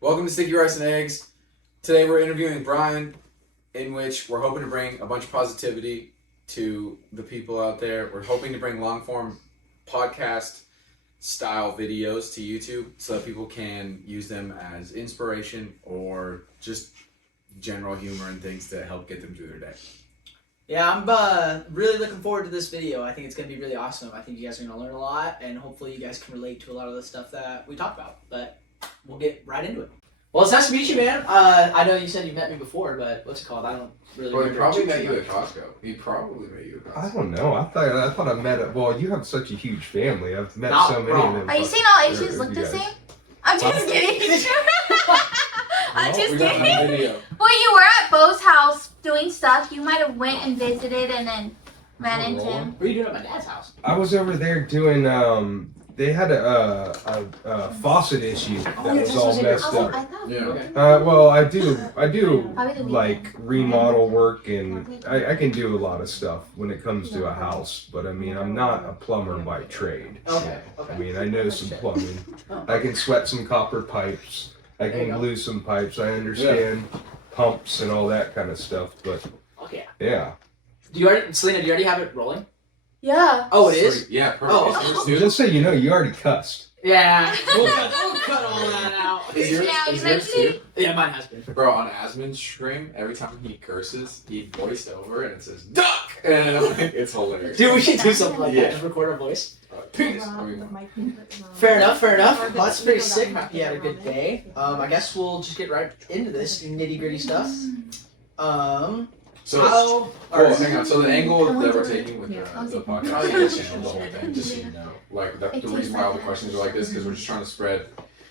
Welcome to Sticky Rice and Eggs. Today we're interviewing Brian, in which we're hoping to bring a bunch of positivity to the people out there. We're hoping to bring long-form podcast style videos to YouTube so that people can use them as inspiration or just general humor and things that help get them through their day. Yeah, I'm really looking forward to this video. I think it's going to be really awesome. I think you guys are going to learn a lot, and hopefully you guys can relate to a lot of the stuff that we talk about. But we'll get right into it. Well, it's nice to meet you, man. I know you said you met me before, but what's it called? I don't really Well, he remember. probably met you at Costco. He probably met you at Costco. I don't know. I thought I met it. Well, you have such a huge family. I've met Not so many wrong. of them. Are you saying all Asians look the same? I'm just kidding. I'm just We got kidding. that video. Well, you were at Bo's house doing stuff. You might have went and visited and then ran into him. What are you doing at my dad's house? I was over there doing. They had a faucet issue that was all messed Oh, up. I thought. Yeah. Okay. Well, I do Probably the like remodel work, and I can do a lot of stuff when it comes to a house. But I mean, I'm not a plumber by trade. Okay. I mean, I know some plumbing. I can sweat some copper pipes. I There you can go. glue some pipes. I understand pumps and all that kind of stuff. But Okay. yeah. Selena, do you already have it rolling? Yeah. Oh, it is? Sweet. Yeah, perfect. Oh. Just so you know, you already cussed. Yeah. We'll cut all that out. Is yours, Yeah, is you yours actually- too? Yeah, mine has been. Bro, on Asmon's stream, every time he curses, he voiced over and it says, duck! And I'm like, it's hilarious. Dude, we should do something like Yeah. that. Just record our voice. Penis. I mean, Fair enough. Well, that's pretty sick. Hope you had a good day. I guess we'll just get right into this nitty gritty stuff. so, How? oh, hang on. So the angle that we're taking with the Oh, podcast yeah. is the whole thing, just so you know. Like, the reason why all the questions are like this, because we're just trying to spread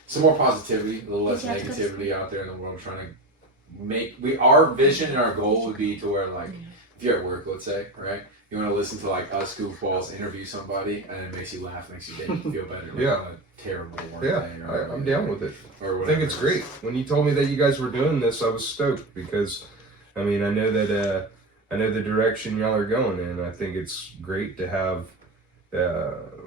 some more positivity, a little less negativity out there in the world, trying to make, our vision and our goal would be to where, like, if you're at work, let's say, right? You want to listen to, like, us goofballs interview somebody, and it makes you laugh, makes you feel better. Like, Yeah. on a terrible work Yeah, day. Or I'm down with it. Or I whatever. think it's great. When you told me that you guys were doing this, I was stoked because, I mean, I know that I know the direction y'all are going in. I think it's great to have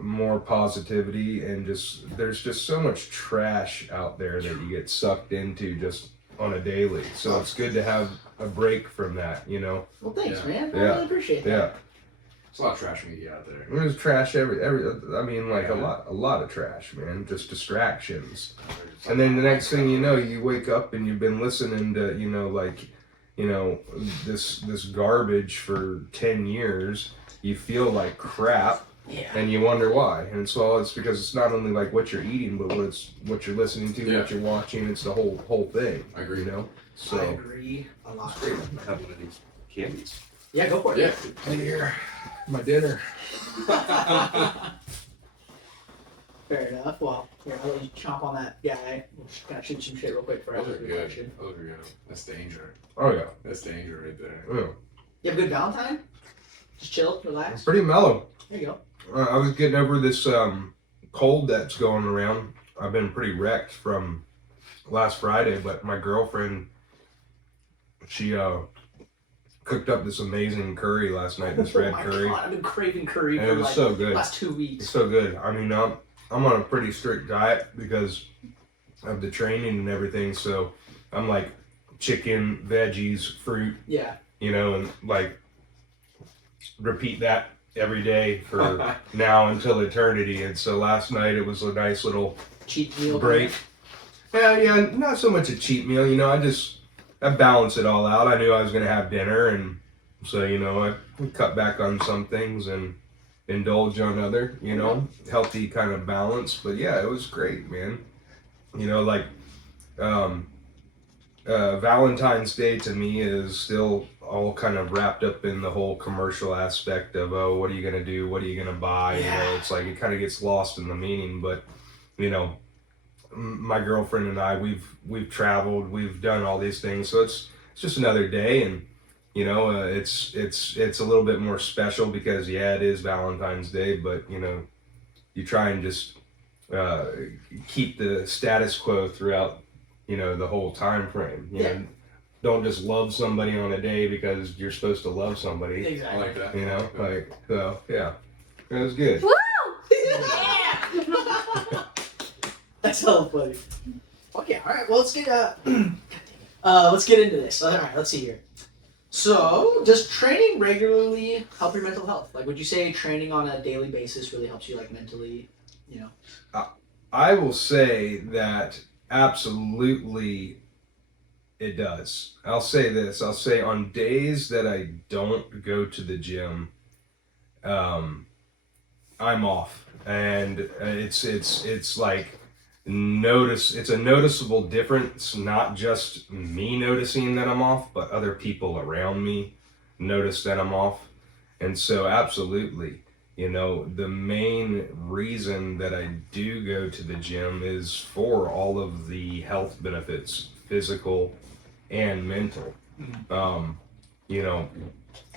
more positivity and just there's just so much trash out there that you get sucked into just on a daily. So it's good to have a break from that, you know. Well, thanks, Yeah. man. I Yeah. really appreciate that. Yeah, There's a lot of trash media out there. there's trash every. I mean, like Yeah. a lot of trash, man. Just distractions. And then the next thing you know, you wake up and you've been listening to, this garbage for 10 years. You feel like crap, Yeah. and you wonder why. And so it's because it's not only like what you're eating, but what you're listening to, Yeah. what you're watching. It's the whole thing. I agree. You know. I So agree a lot. it's great. I'm gonna have one of these candies. Yeah, go for it. Yeah. Right here, my dinner. Fair enough. Well, here, I'll let you chomp on that guy. We'll just kind of shoot some shit real quick for Those are after the good. question. Those are good. That's danger. Oh yeah. That's danger right there. Yeah. You have a good Valentine? Just chill, relax. Pretty mellow. There you go. I was getting over this cold that's going around. I've been pretty wrecked from last Friday, but my girlfriend, she cooked up this amazing curry last night. This red Oh my curry, God, I've been craving curry and for it was like so the good. last 2 It's weeks. so good. I mean, I'm on a pretty strict diet because of the training and everything. So I'm like chicken, veggies, fruit, Yeah. you know, and like repeat that every day for now until eternity. And so last night it was a nice little Cheat meal. break. Yeah, not so much a cheat meal, you know, I balanced it all out. I knew I was gonna have dinner, and so, you know, I cut back on some things and indulge on other, you know, healthy kind of balance. But yeah, it was great, man. You know, like Valentine's Day to me is still all kind of wrapped up in the whole commercial aspect of, oh, what are you gonna do? What are you gonna buy? You know, it's like it kind of gets lost in the meaning. But you know, my girlfriend and I, we've traveled, we've done all these things, so it's just another day, and you know, it's a little bit more special because it is Valentine's Day, but you know, you try and just keep the status quo throughout, you know, the whole time frame. You know, don't just love somebody on a day because you're supposed to love somebody. I Exactly. like that. You know, like, so yeah, it was good. Woo! Yeah! That's so funny. Okay, all right. Well, let's get into this. All right, let's see here. So, does training regularly help your mental health? Like, would you say training on a daily basis really helps you, like, mentally, you know? I will say that absolutely it does. I'll say this. I'll say on days that I don't go to the gym, I'm off, and it's like it's a noticeable difference, not just me noticing that I'm off, but other people around me notice that I'm off. And so absolutely, the main reason that I do go to the gym is for all of the health benefits, physical and mental.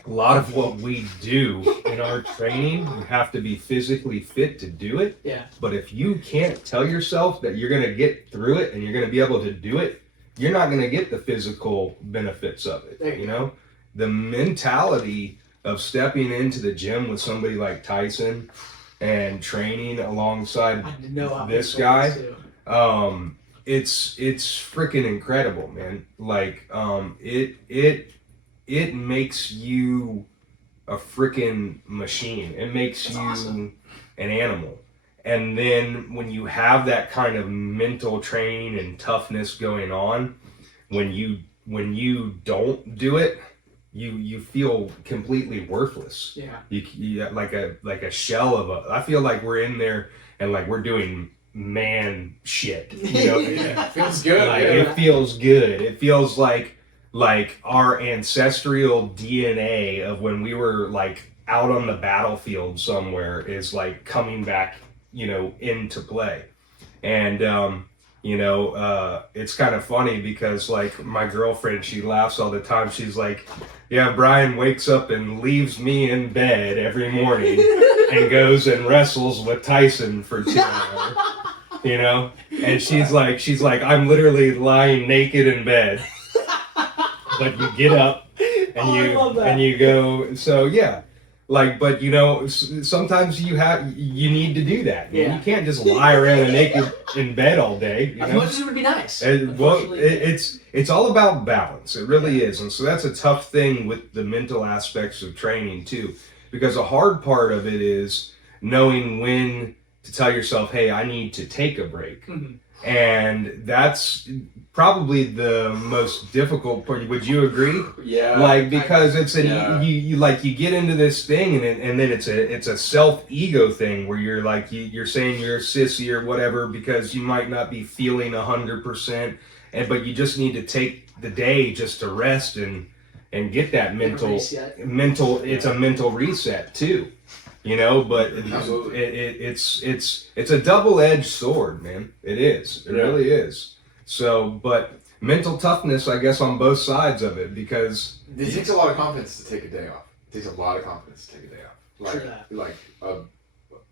A lot of what we do in our training, you have to be physically fit to do it. Yeah. But if you can't tell yourself that you're going to get through it and you're going to be able to do it, you're not going to get the physical benefits of it. The mentality of stepping into the gym with somebody like Tyson and training alongside this guy, it's freaking incredible, man. Like, it makes you a freaking machine. It makes you awesome. An animal. And then when you have that kind of mental training and toughness going on, when you don't do it, you feel completely worthless. Yeah. You like a shell of I feel like we're in there and like we're doing man shit. It feels good. It feels good. It feels like our ancestral DNA of when we were like out on the battlefield somewhere is like coming back, into play. And, it's kind of funny because like my girlfriend, she laughs all the time. She's like, yeah, Brian wakes up and leaves me in bed every morning and goes and wrestles with Tyson for 2 hours, and she's like, I'm literally lying naked in bed. But you get up and you go. So yeah, but sometimes you need to do that. Yeah. You can't just lie around naked in bed all day. As much as it would be nice. It's all about balance. It really is, and so that's a tough thing with the mental aspects of training too, because a hard part of it is knowing when to tell yourself, hey, I need to take a break. Mm-hmm. And that's probably the most difficult part. Would you agree? Yeah. Because it's you get into this thing and then it's a self-ego thing where you're like you're saying you're a sissy or whatever because you might not be feeling 100%, but you just need to take the day just to rest and get that mental. It's a mental reset too. But it's a double-edged sword, man. It is. It really is. So, but mental toughness, I guess, on both sides of it, because it takes a lot of confidence to take a day off. It takes a lot of confidence to take a day off.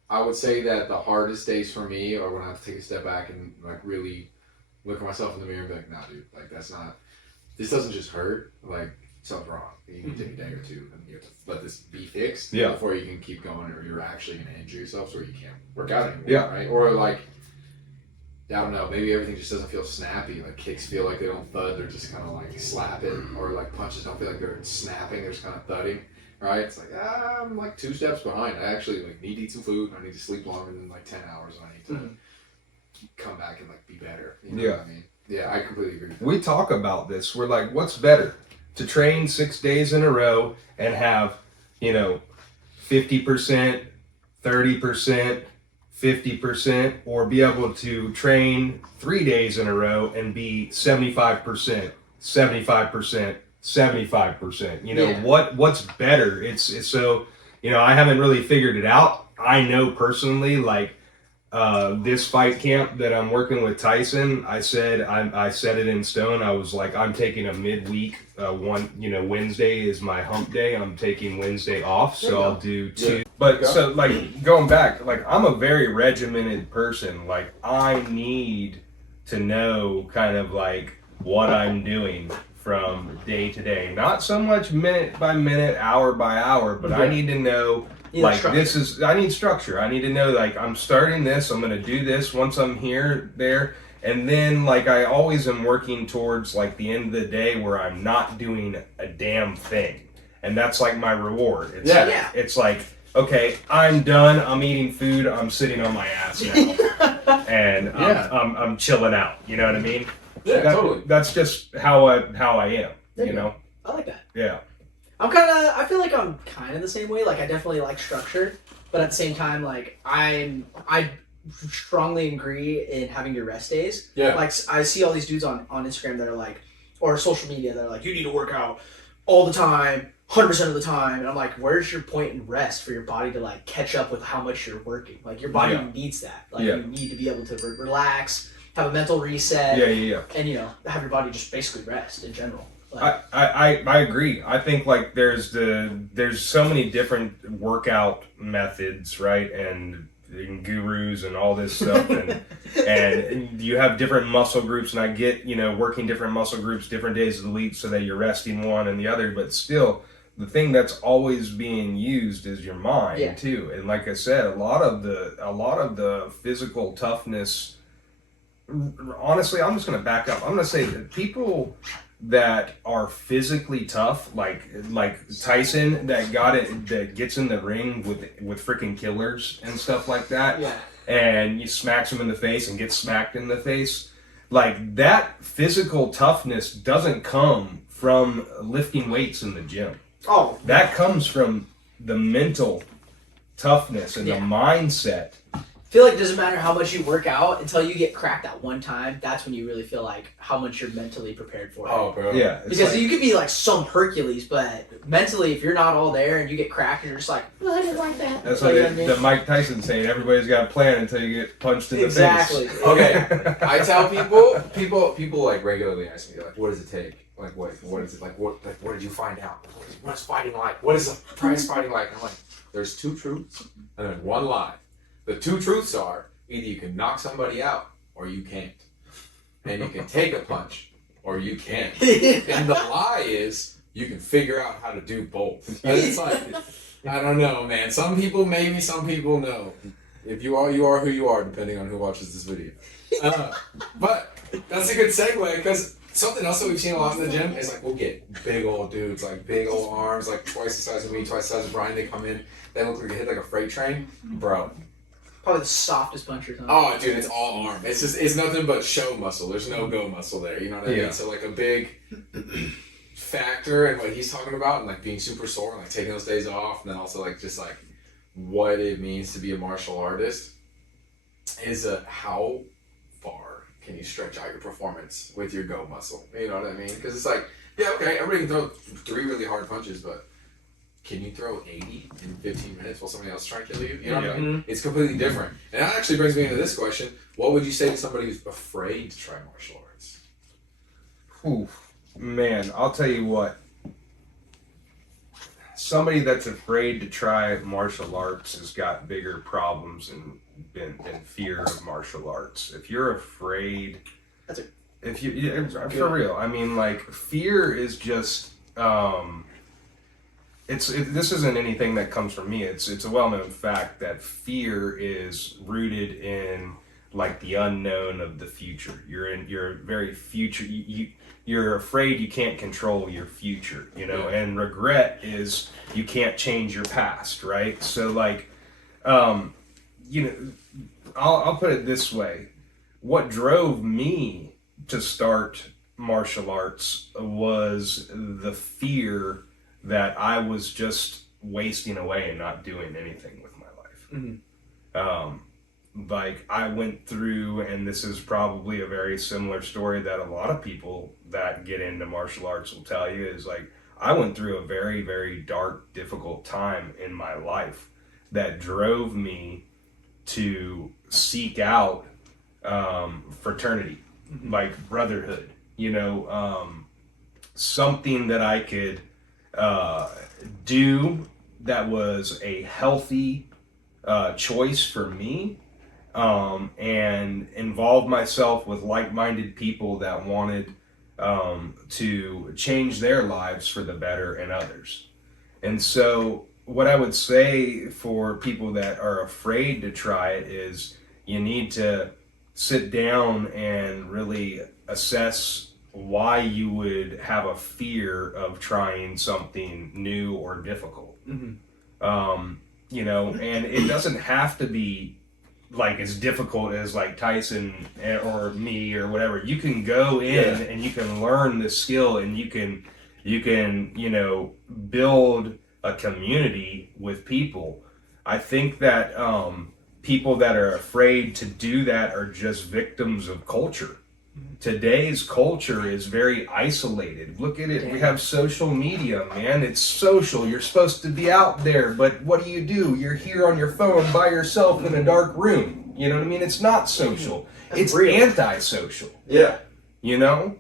I would say that the hardest days for me are when I have to take a step back and like really look at myself in the mirror and be like, nah, dude, like this doesn't just hurt. Like something's wrong. You need to take a day or two and you have to let this be fixed before you can keep going, or you're actually going to injure yourself so you can't work out anymore, right? Or like, I don't know, maybe everything just doesn't feel snappy. Like kicks feel like they don't thud, they're just kind of like slapping, or like punches don't feel like they're snapping, they're just kind of thudding, right? It's like, I'm like 2 steps behind. I actually like need to eat some food, I need to sleep longer than like 10 hours, and I need to come back and like be better. You know what I mean? Yeah, I completely agree. We talk about this. We're like, what's better? To train 6 days in a row and have, 50%, 30%, 50%, or be able to train 3 days in a row and be 75%, 75%, 75%. What's better? It's so, I haven't really figured it out. I know personally, like, this fight camp that I'm working with Tyson, I set it in stone. I was like, I'm taking a midweek Wednesday is my hump day. I'm taking Wednesday off, so I'll do 2. But so like going back, like I'm a very regimented person. Like I need to know kind of like what I'm doing from day to day. Not so much minute by minute, hour by hour, but I need to know I need structure. I need to know like I'm starting this, I'm gonna do this once I'm there, And then like I always am working towards like the end of the day where I'm not doing a damn thing. And that's like my reward. It's, Yeah. It's like, okay, I'm done. I'm eating food. I'm sitting on my ass now, and I'm chilling out. You know what I mean? Yeah, totally. That's just how I am. There You you go. know? I like that. Yeah. I feel like I'm kind of the same way. Like I definitely like structure, but at the same time, like I strongly agree in having your rest days. Yeah. Like I see all these dudes on Instagram that are like, or social media that are like, you need to work out all the time, 100% of the time, and I'm like, where's your point in rest for your body to like catch up with how much you're working? Like your body needs that. Like you need to be able to relax, have a mental reset. Yeah. And have your body just basically rest in general. Like, I agree. I think like there's so many different workout methods, right? And gurus and all this stuff, and you have different muscle groups. And I get working different muscle groups different days of the week so that you're resting one and the other. But still, the thing that's always being used is your mind too. And like I said, a lot of the physical toughness. Honestly, I'm just going to back up. I'm going to say that people that are physically tough, like Tyson, that gets in the ring with freaking killers and stuff like that, and you smacks him in the face and gets smacked in the face, like that physical toughness doesn't come from lifting weights in the gym. Oh, that comes from the mental toughness and the mindset. I feel like it doesn't matter how much you work out until you get cracked that one time. That's when you really feel like how much you're mentally prepared for it. Oh, bro. Yeah. Because you could be like some Hercules, but mentally, if you're not all there and you get cracked, you're just like, well, I didn't like that. That's like the Mike Tyson saying, everybody's got a plan until you get punched in the face. Okay. I tell people like regularly ask me, like, what does it take? Like, what is it? Like, what did you find out? What's fighting like? What is a prize fighting like? And I'm like, there's two truths and then one lie. The two truths are either you can knock somebody out or you can't. And you can take a punch or you can't. And the lie is you can figure out how to do both. And it's like, I don't know, man. Some people maybe, some people no. If you are who you are, depending on who watches this video. But that's a good segue, because something else that we've seen a lot in the gym is like we'll get big old dudes, like big old arms, like twice the size of me, twice the size of Brian. They come in, they look like they hit like a freight train. Bro. Probably the softest punchers. Oh, dude, it's all arm. It's nothing but show muscle. There's no go muscle there. You know what I mean? So like a big factor in what he's talking about, and like being super sore, and like taking those days off, and then also like just like what it means to be a martial artist is how far can you stretch out your performance with your go muscle? You know what I mean? Because it's like, yeah, okay, everybody can throw 3 really hard punches, but can you throw 80 in 15 minutes while somebody else is trying to kill you? You know what I mean? It's completely different. And that actually brings me into this question. What would you say to somebody who's afraid to try martial arts? Ooh, man, I'll tell you what. Somebody that's afraid to try martial arts has got bigger problems and fear of martial arts. If you're afraid, for real, I mean, like, fear is just, this isn't anything that comes from me. It's a well-known fact that fear is rooted in like the unknown of the future. You're very future. You're afraid you can't control your future, and regret is you can't change your past, right? So like, I'll put it this way. What drove me to start martial arts was the fear that I was just wasting away and not doing anything with my life. Mm-hmm. Like I went through, and this is probably a very similar story that a lot of people that get into martial arts will tell you, is like I went through a very, very dark, difficult time in my life that drove me to seek out fraternity, like brotherhood, something that I could do that was a healthy choice for me, and involve myself with like-minded people that wanted to change their lives for the better and others. And so what I would say for people that are afraid to try it is you need to sit down and really assess why you would have a fear of trying something new or difficult. You know, and it doesn't have to be like as difficult as like Tyson or me or whatever. You can go in and you can learn the skill, and you can, you know, build a community with people. I think that people that are afraid to do that are just victims of culture. Today's culture is very isolated. Look at it. We have social media, man. It's social. You're supposed to be out there, but what do? You're here on your phone by yourself in a dark room. You know what I mean? It's not social. It's antisocial. Yeah. You know?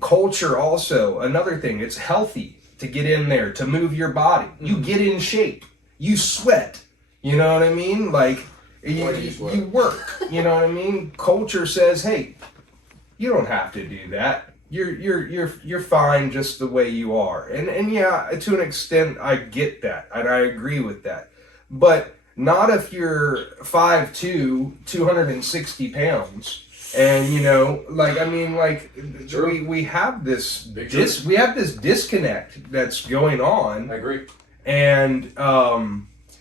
Culture also, another thing. It's healthy to get in there, to move your body. You get in shape. You sweat. You know what I mean? Like, you work. You know what I mean? Culture says, hey, you don't have to do that. You're fine just the way you are. And yeah, to an extent, I get that, and I agree with that. But not if you're 5'2", 260 pounds, and you know, like, I mean, like, we have this disconnect that's going on. I agree. And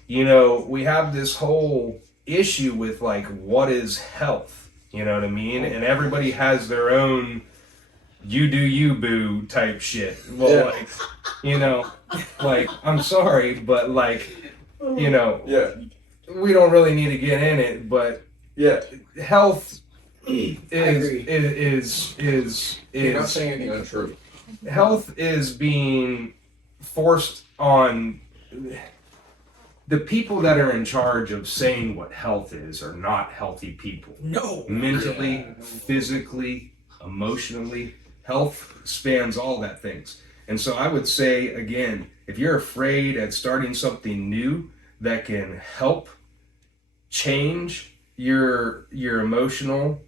you know, we have this whole issue with like, what is health? You know what I mean? And everybody has their own you do you boo type shit. Well, like, you know, like, I'm sorry, but like, you know, we don't really need to get in it, but health is You're not saying anything untrue. Health is being forced on. The people that are in charge of saying what health is are not healthy people. No. Mentally, physically, emotionally, health spans all that things. And so I would say, again, if you're afraid at starting something new that can help change your emotional,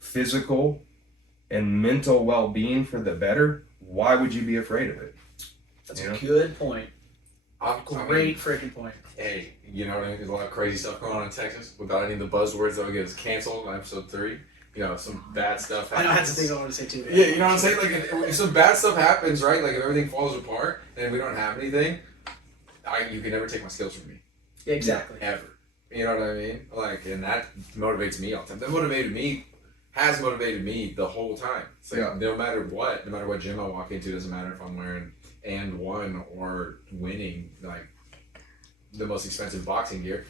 physical, and mental well-being for the better, why would you be afraid of it? That's a good point. Great freaking point. Hey, you know what I mean? There's a lot of crazy stuff going on in Texas without any of the buzzwords that would get us canceled on episode 3. You know, some bad stuff happens. I know that's the thing I want to say too. Yeah, you know what I'm saying? Like, if some bad stuff happens, right? Like, if everything falls apart and we don't have anything, you can never take my skills from me. Yeah, exactly. Ever. You know what I mean? Like, and that motivates me all the time. That has motivated me the whole time. It's like, no matter what gym I walk into, doesn't matter if I'm wearing and one or winning, like, the most expensive boxing gear,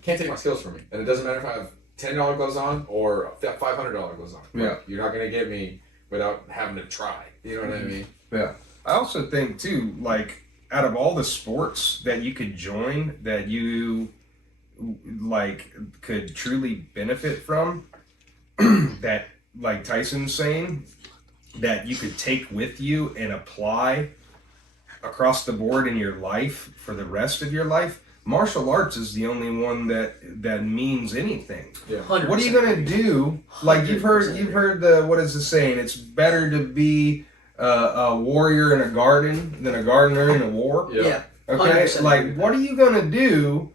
can't take my skills from me. And it doesn't matter if I have $10 gloves on or $500 gloves on. Yeah. Like, you're not going to get me without having to try. You know what I mean? Yeah. I also think, too, like, out of all the sports that you could join that you, like, could truly benefit from, that, like Tyson's saying, that you could take with you and apply across the board in your life for the rest of your life, martial arts is the only one that means anything. Yeah. What are you gonna do? Like, you've heard the, what is the saying? It's better to be a warrior in a garden than a gardener in a war. Yeah. Okay. Like, what are you gonna do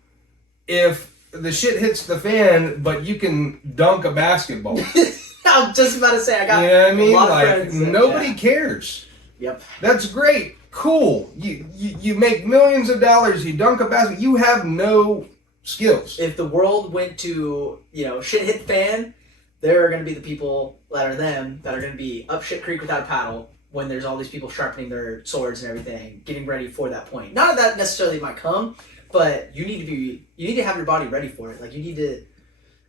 if the shit hits the fan, but you can dunk a basketball? I'm just about to say, I got. You know what I mean? A lot of Like, friends that, nobody cares. Yep. That's great. Cool. You make millions of dollars. You dunk a basket. You have no skills. If the world went to, you know, shit hit the fan, there are going to be the people that are them that are going to be up shit creek without a paddle when there's all these people sharpening their swords and everything, getting ready for that point. Not that necessarily might come, but you need to have your body ready for it. Like, you need to.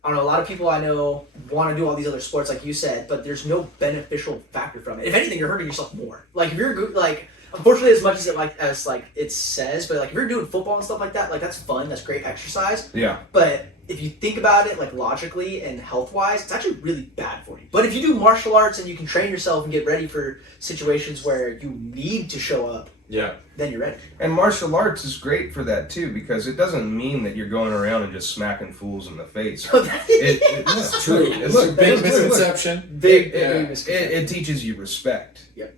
I don't know, a lot of people I know want to do all these other sports, like you said, but there's no beneficial factor from it. If anything, you're hurting yourself more. Like, if you're good, like, unfortunately, as much as it says, but like, if you're doing football and stuff like that, like, that's fun, that's great exercise. Yeah. But if you think about it, like, logically and health-wise, it's actually really bad for you. But if you do martial arts and you can train yourself and get ready for situations where you need to show up, then you're ready. And martial arts is great for that too, because it doesn't mean that you're going around and just smacking fools in the face. It's true. It's a big misconception. Big misconception. It teaches you respect. Yep.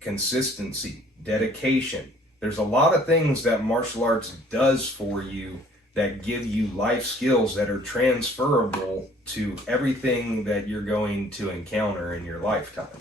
Consistency, dedication. There's a lot of things that martial arts does for you that give you life skills that are transferable to everything that you're going to encounter in your lifetime.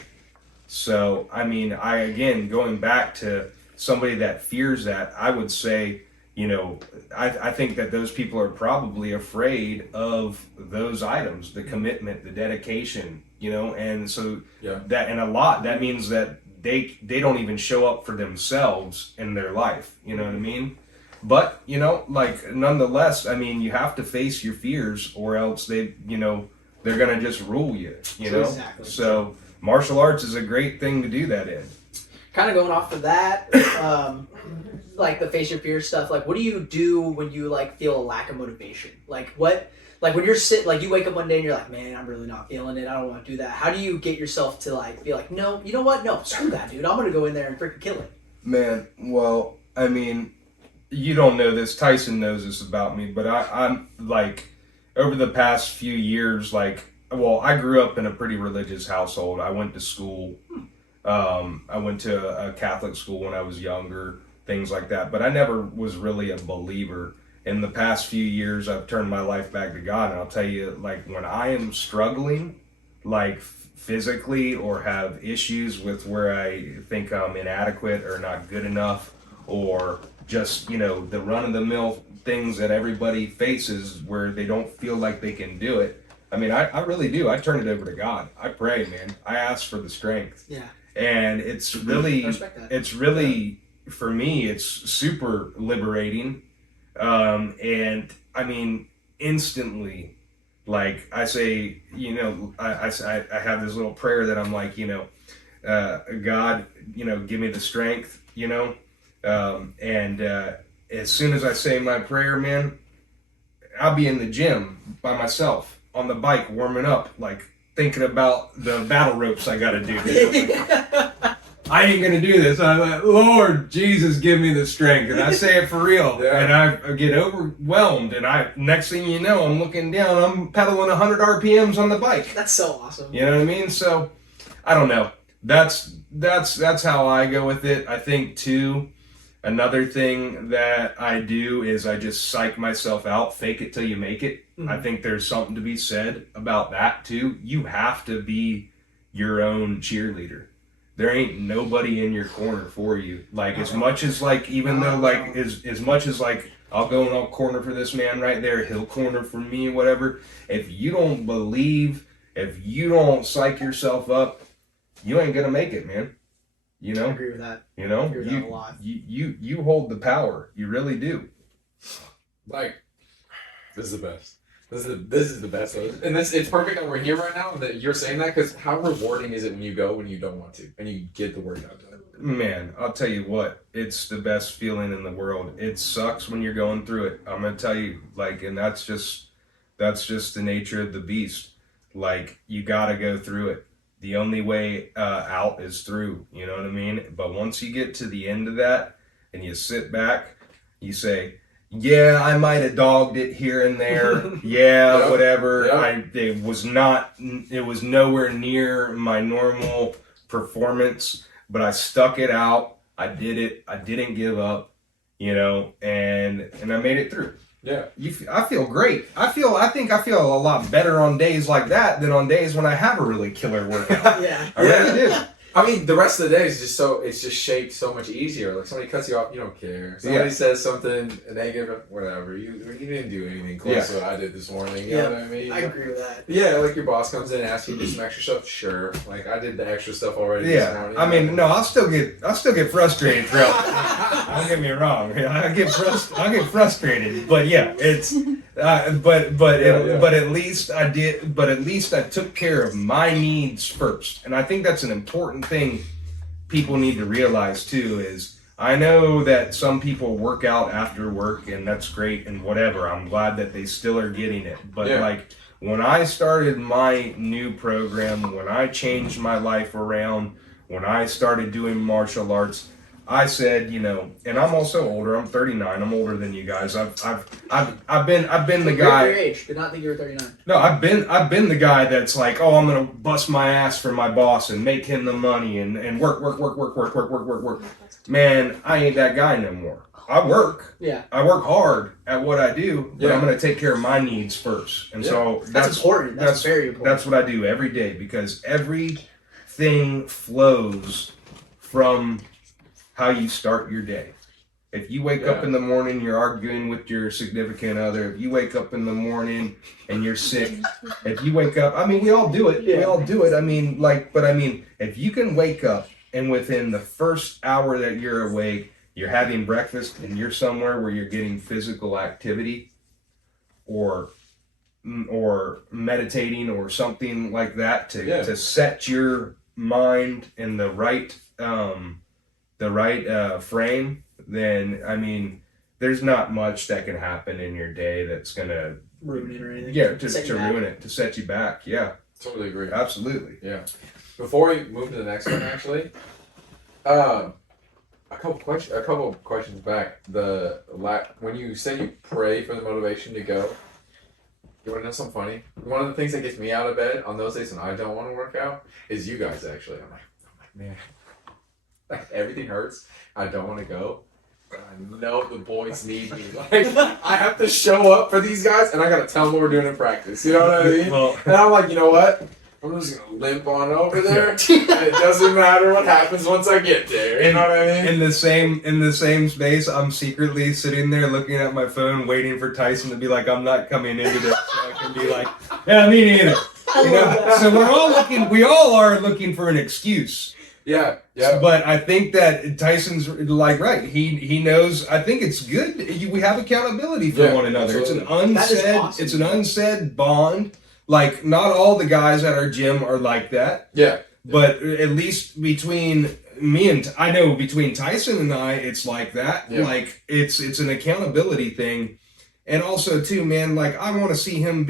So, I mean, again, going back to somebody that fears that, I would say, you know, I think that those people are probably afraid of those items, the commitment, the dedication, you know, and so that means that they don't even show up for themselves in their life, you know what I mean? But, you know, like, nonetheless, I mean, you have to face your fears, or else they're gonna just rule you, you know? Exactly. So martial arts is a great thing to do that in. Kind of going off of that, like the face your fears stuff, like what do you do when you like feel a lack of motivation? Like when you're you wake up one day and you're like, man, I'm really not feeling it, I don't want to do that. How do you get yourself to like be like, no, you know what? No, screw that, dude. I'm gonna go in there and freaking kill it. Man, well, I mean, you don't know this, Tyson knows this about me, but I'm like, over the past few years, like, well, I grew up in a pretty religious household. I went to school. I went to a Catholic school when I was younger, things like that. But I never was really a believer. In the past few years, I've turned my life back to God. And I'll tell you, like, when I am struggling, like physically, or have issues with where I think I'm inadequate or not good enough, or just, you know, the run-of-the-mill things that everybody faces where they don't feel like they can do it. I mean, I really do. I turn it over to God. I pray, man. I ask for the strength. Yeah. And it's really, for me, it's super liberating. And I mean, instantly, like I say, you know, I have this little prayer that I'm like, you know, God, you know, give me the strength, you know, and as soon as I say my prayer, man, I'll be in the gym by myself on the bike, warming up, like thinking about the battle ropes I got to do. I ain't gonna do this. I'm like, Lord Jesus, give me the strength, and I say it for real. Yeah. And I get overwhelmed, and next thing you know, I'm looking down, I'm pedaling 100 RPMs on the bike. That's so awesome. You know what I mean? So, I don't know. That's how I go with it. I think too, another thing that I do is I just psych myself out, fake it till you make it. Mm-hmm. I think there's something to be said about that too. You have to be your own cheerleader. There ain't nobody in your corner for you. Like, as much as like, even though like, as much as like, I'll go and I'll corner for this man right there, he'll corner for me, whatever. If you don't believe, if you don't psych yourself up, you ain't gonna make it, man. You know? I agree with that. You know? I agree with that a lot. You hold the power. You really do. Like, this is the best. This is the best. And it's perfect that we're here right now, that you're saying that, because how rewarding is it when you go when you don't want to, and you get the workout done? Man, I'll tell you what, it's the best feeling in the world. It sucks when you're going through it. I'm gonna tell you, like, and that's just the nature of the beast. Like, you gotta go through it. The only way out is through, you know what I mean? But once you get to the end of that and you sit back, you say, yeah, I might have dogged it here and there. Yeah, yep. Whatever. Yep. It was nowhere near my normal performance, but I stuck it out. I did it. I didn't give up, you know, and I made it through. Yeah. I feel great. I think I feel a lot better on days like that than on days when I have a really killer workout. Yeah. I really do. I mean, the rest of the day is it's just shaped so much easier. Like, somebody cuts you off, you don't care. Somebody says something negative, whatever. You didn't do anything close to what I did this morning. You know what I mean? I agree with that. Yeah, like your boss comes in and asks you to do some extra stuff. Sure. Like, I did the extra stuff already this morning. I mean, no, I'll still get frustrated throughout. Don't get me wrong. I get frustrated, but yeah, it's but at least I did. But at least I took care of my needs first, and I think that's an important thing people need to realize too. Is I know that some people work out after work, and that's great and whatever. I'm glad that they still are getting it, but like when I started my new program, when I changed my life around, when I started doing martial arts, I said, you know, and I'm also older. I'm 39. I'm older than you guys. I've been the guy. Your age. Did not think you were 39. No, I've been the guy that's like, oh, I'm gonna bust my ass for my boss and make him the money and work. Man, I ain't that guy no more. I work. Yeah. I work hard at what I do, but Yeah. I'm gonna take care of my needs first. And so That's important. That's very important. That's what I do every day, because everything flows from how you start your day. If you wake up in the morning, you're arguing with your significant other. If you wake up in the morning and you're sick, if you wake up, I mean, we all do it. Yeah. We all do it. I mean, if you can wake up and within the first hour that you're awake, you're having breakfast and you're somewhere where you're getting physical activity or meditating or something like that to set your mind in the right frame, then I mean, there's not much that can happen in your day that's gonna ruin it or anything. Yeah, to ruin it, to set you back. Yeah, Totally agree. absolutely. Yeah. Before we move to the next one, actually, a couple questions back. When you said you pray for the motivation to go, you want to know something funny? One of the things that gets me out of bed on those days when I don't want to work out is you guys. Actually, I'm like, man, like everything hurts. I don't want to go. But I know the boys need me. Like, I have to show up for these guys, and I gotta tell them what we're doing in practice. You know what I mean? Well, And I'm like, you know what? I'm just gonna limp on over there. And it doesn't matter what happens once I get there. You know what I mean? in the same space, I'm secretly sitting there looking at my phone, waiting for Tyson to be like, "I'm not coming into this," so I can be like, "Yeah, me neither." You know? So we all are looking for an excuse. Yeah, yeah. But I think that Tyson's like right. He knows. I think it's good. We have accountability for one another. Absolutely. It's an unsaid bond. Like, not all the guys at our gym are like that. Yeah. But at least between me and I know between Tyson and I, it's like that. Yeah. Like it's an accountability thing, and also too, man. Like, I want to see him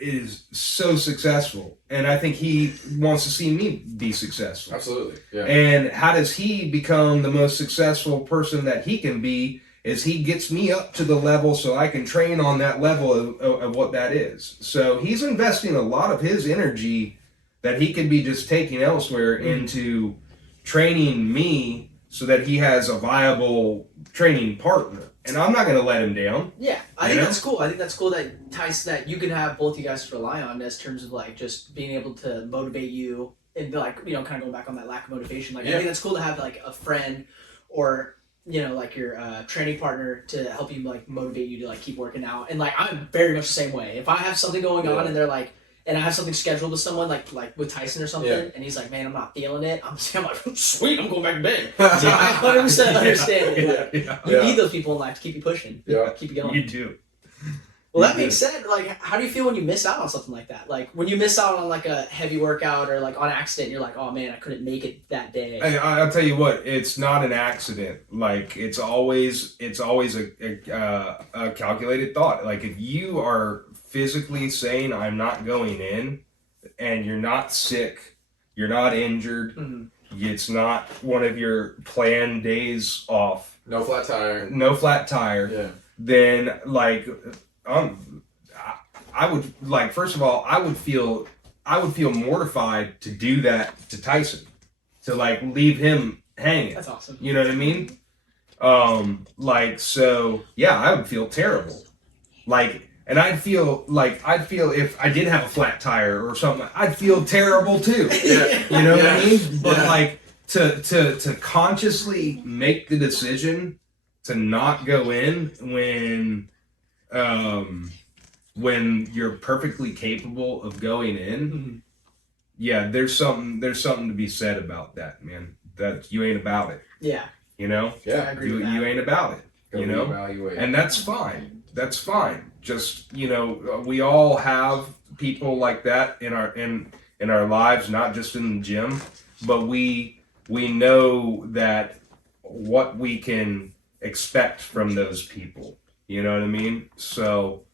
is so successful, and I think he wants to see me be successful. Absolutely. Yeah. And how does he become the most successful person that he can be? Is he gets me up to the level so I can train on that level of what that is. So he's investing a lot of his energy that he could be just taking elsewhere into training me so that he has a viable training partner. And I'm not going to let him down. Yeah, I think that's cool. I think that's cool that Tyson, that you can have both you guys to rely on as terms of like just being able to motivate you and be like, you know, kind of going back on that lack of motivation. Like, I think that's cool to have like a friend or, you know, like your training partner to help you like motivate you to like keep working out. And like, I'm very much the same way. If I have something going on and they're like, and I have something scheduled with someone, like with Tyson or something, and he's like, man, I'm not feeling it. I'm like, sweet, I'm going back to bed. So I 100% understand it. Like, you need those people in life to keep you pushing, keep you going. You do. Well, that makes sense. Like, how do you feel when you miss out on something like that? Like, when you miss out on like a heavy workout or like on accident, you're like, oh man, I couldn't make it that day. I'll tell you what, it's not an accident. Like, it's always a calculated thought. Like, if you are physically saying I'm not going in, and you're not sick, you're not injured, it's not one of your planned days off, no flat tire, then like I would like, first of all, I would feel mortified to do that to Tyson, to like leave him hanging. That's awesome. You know what I mean? Like, so yeah, I would feel terrible. Like, and I'd feel if I did have a flat tire or something, I'd feel terrible too. You know what I mean? But like to consciously make the decision to not go in when you're perfectly capable of going in, yeah, there's something to be said about that, man. That you ain't about it. Yeah. You know? Yeah, I agree with that. You ain't about it. Go you know? reevaluate. And that's fine. That's fine. Just, you know, we all have people like that in our lives, not just in the gym, but we know that what we can expect from those people. You know what I mean? So,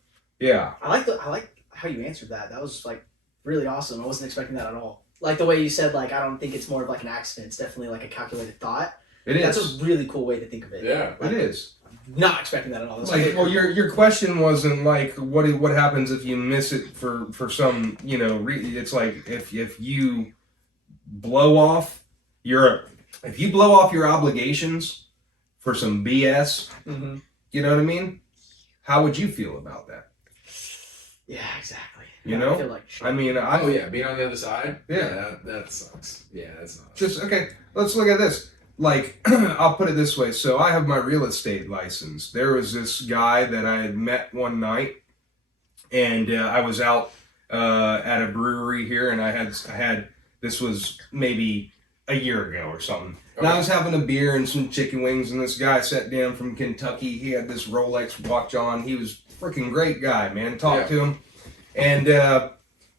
yeah. I like how you answered that. That was like really awesome. I wasn't expecting that at all. Like the way you said, like, I don't think it's more of like an accident. It's definitely like a calculated thought. It is. That's a really cool way to think of it. Yeah. It is. Not expecting that at all. That's Like, really well, cool. your question wasn't like what happens if you miss it for some, you know, it's like if you blow off your obligations for some BS, Mm-hmm. you know what I mean? How would you feel about that? Yeah, exactly. You I know? feel like shit. I mean, Oh yeah, being on the other side. Yeah. That sucks. Yeah, that's not. just okay. Let's look at this. Like, I'll put it this way. So I have my real estate license. There was this guy that I had met one night, and I was out at a brewery here, and I had this was maybe a year ago or something. And I was having a beer and some chicken wings, and this guy sat down from Kentucky. He had this Rolex watch on. He was a freaking great guy, man. Talked to him, and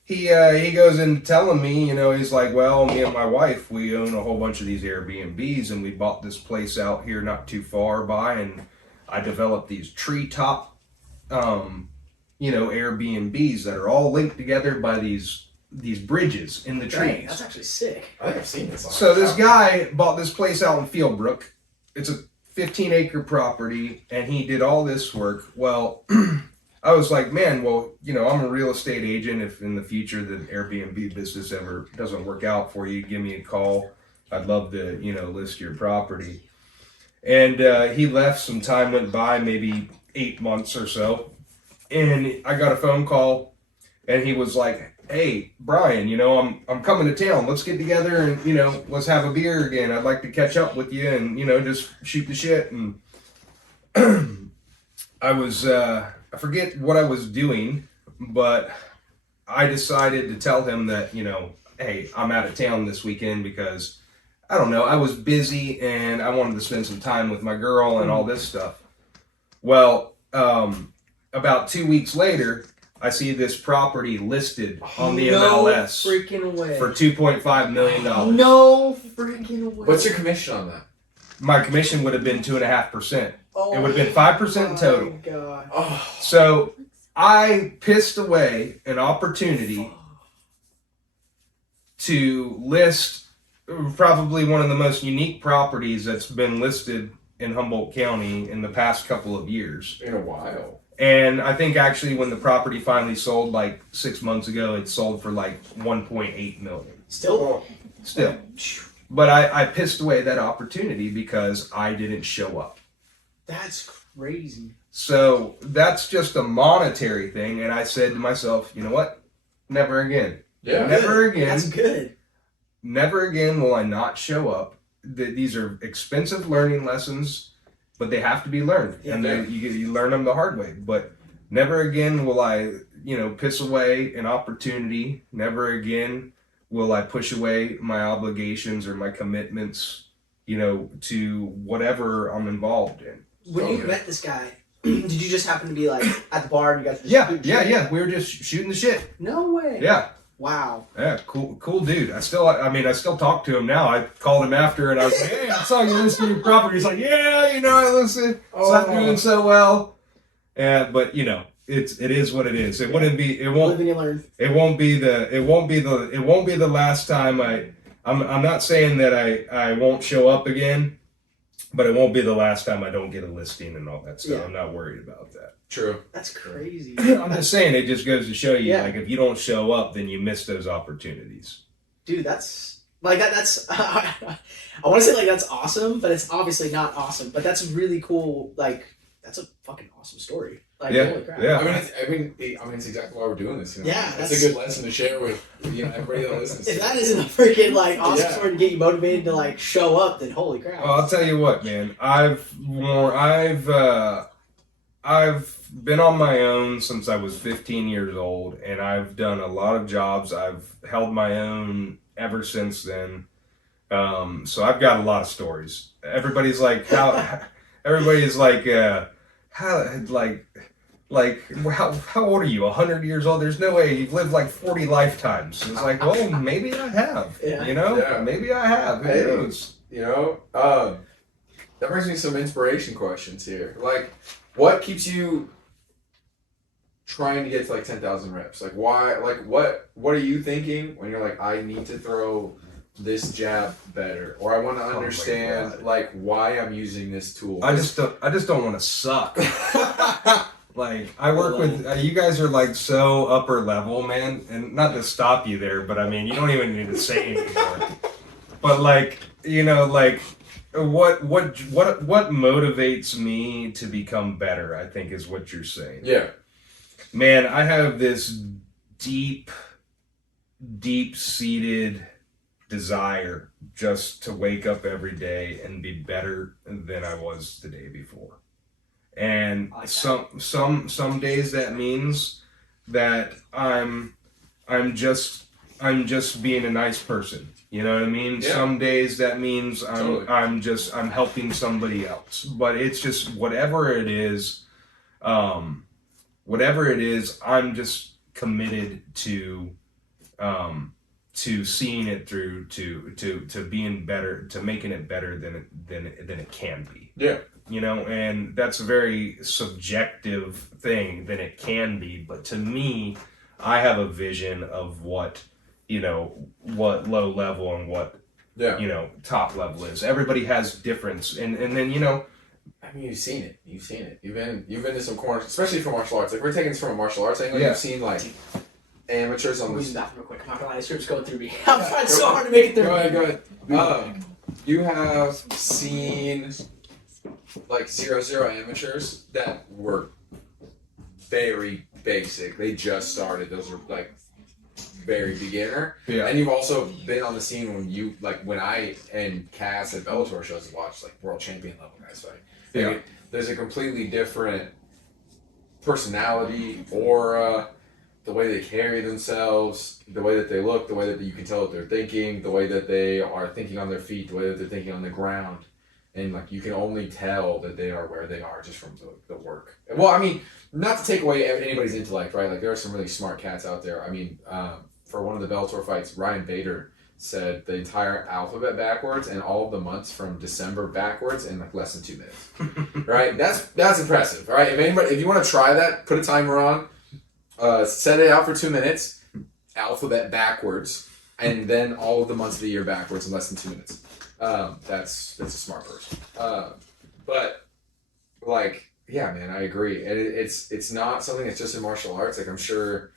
he goes into telling me, you know, he's like, well, me and my wife, we own a whole bunch of these Airbnbs, and we bought this place out here not too far by, and I developed these treetop, you know, Airbnbs that are all linked together by these bridges in the trees. Dang, that's actually sick. I think I've seen this. So this guy bought this place out in Fieldbrook. It's a 15-acre property, and he did all this work. Well, I was like, man, well, you know, I'm a real estate agent. If in the future the Airbnb business ever doesn't work out for you, give me a call. I'd love to, you know, list your property. And he left. Some time went by, maybe 8 months or so, and I got a phone call, and he was like, hey, Brian, you know, I'm coming to town. Let's get together and, you know, let's have a beer again. I'd like to catch up with you and, you know, just shoot the shit. And I forget what I was doing, but I decided to tell him that, you know, hey, I'm out of town this weekend because, I don't know, I was busy and I wanted to spend some time with my girl and all this stuff. Well, about 2 weeks later, I see this property listed on the MLS freaking way. for $2.5 million. No freaking way. What's your commission on that? My commission would have been 2.5%. Oh, It would have been 5% in total. my God. Oh, So I pissed away an opportunity to list probably one of the most unique properties that's been listed in Humboldt County in the past couple of years. in a while. And I think actually when the property finally sold like 6 months ago, it sold for like 1.8 million. Still? Still. But I pissed away that opportunity because I didn't show up. That's crazy. So that's just a monetary thing. And I said to myself, you know what? Never again. Yeah. Never again. That's good. Never again will I not show up. These are expensive learning lessons, but they have to be learned. Yeah. And you learn them the hard way. But never again will I, you know, piss away an opportunity. Never again will I push away my obligations or my commitments, you know, to whatever I'm involved in. When you Okay. met this guy, did you just happen to be like at the bar and you guys were just shooting shit? Yeah. We were just shooting the shit. No way. Yeah. Wow. Yeah, cool dude. I still talk to him now. I called him after and I was like, hey, I saw you listing your property. He's like, yeah, you know, I listen. It's not doing so well. But you know, it is what it is. It won't be the last time I'm not saying that I won't show up again, but it won't be the last time I don't get a listing and all that stuff. Yeah. I'm not worried about that. True. That's crazy. I'm just saying it just goes to show you, Yeah. like, if you don't show up, then you miss those opportunities. Dude, that's like that's I want to say like that's awesome, but it's obviously not awesome. But that's really cool. Like that's a fucking awesome story. Like Yeah, holy crap. yeah. I mean, it's exactly why we're doing this. You know? Yeah, That's that's- a good lesson to share with everybody that listens. If that isn't a freaking like awesome Yeah. story to get you motivated to like show up, then holy crap. Well, I'll tell you what, man. I've been on my own since I was 15 years old, and I've done a lot of jobs. I've held my own ever since then. So I've got a lot of stories. Everybody's like, how old are you? 100 years old? There's no way you've lived like 40 lifetimes. It's like, well, maybe I have. Yeah. You know, Yeah. maybe I have. Who Hey. knows? You know, that brings me some inspiration questions here. Like, what keeps you trying to get to like 10,000 reps? Like, why? Like, what are you thinking when you're like, I need to throw this jab better, or I want to understand God. like why I'm using this tool. I just don't want to suck. Like I work with you guys are like so upper level, man, and not to stop you there, but I mean you don't even need to say anymore. But like like what motivates me to become better, I think is what you're saying. Yeah. Man, I have this deep seated desire just to wake up every day and be better than I was the day before. And I like some days that means that I'm just being a nice person. You know what I mean? Yeah. Some days that means Totally. I'm helping somebody else. But it's just whatever it is, I'm just committed to seeing it through to being better, to making it better than it can be. Yeah. And that's a very subjective thing than it can be, but to me, I have a vision of what low level and what top level is. Everybody has difference, and then I mean, you've seen it. You've been to some corners, especially for martial arts. Like we're taking this from a martial arts angle. Yeah. You've seen like amateurs on I'm this. using that real quick. I'm not gonna lie, this script's going through me. I'm trying so hard to make it through. Go ahead. You have seen like 0-0 amateurs that were very basic. They just started. Those were like very beginner. Yeah. And you've also been on the scene when I and Cass at Bellator shows watch like world champion level guys fight. Yeah. Like, there's a completely different personality, aura, the way they carry themselves, the way that they look, the way that you can tell what they're thinking, the way that they are thinking on their feet, the way that they're thinking on the ground. And like you can only tell that they are where they are just from the work. Well, I mean, not to take away anybody's intellect, right? Like there are some really smart cats out there. I mean, for one of the Bellator fights, Ryan Bader said the entire alphabet backwards and all of the months from December backwards in like less than 2 minutes. Right? That's impressive. All right. If you want to try that, put a timer on, set it out for 2 minutes, alphabet backwards, and then all of the months of the year backwards in less than 2 minutes. That's a smart person. But like, yeah, man, I agree. And it's not something that's just in martial arts. Like I'm sure,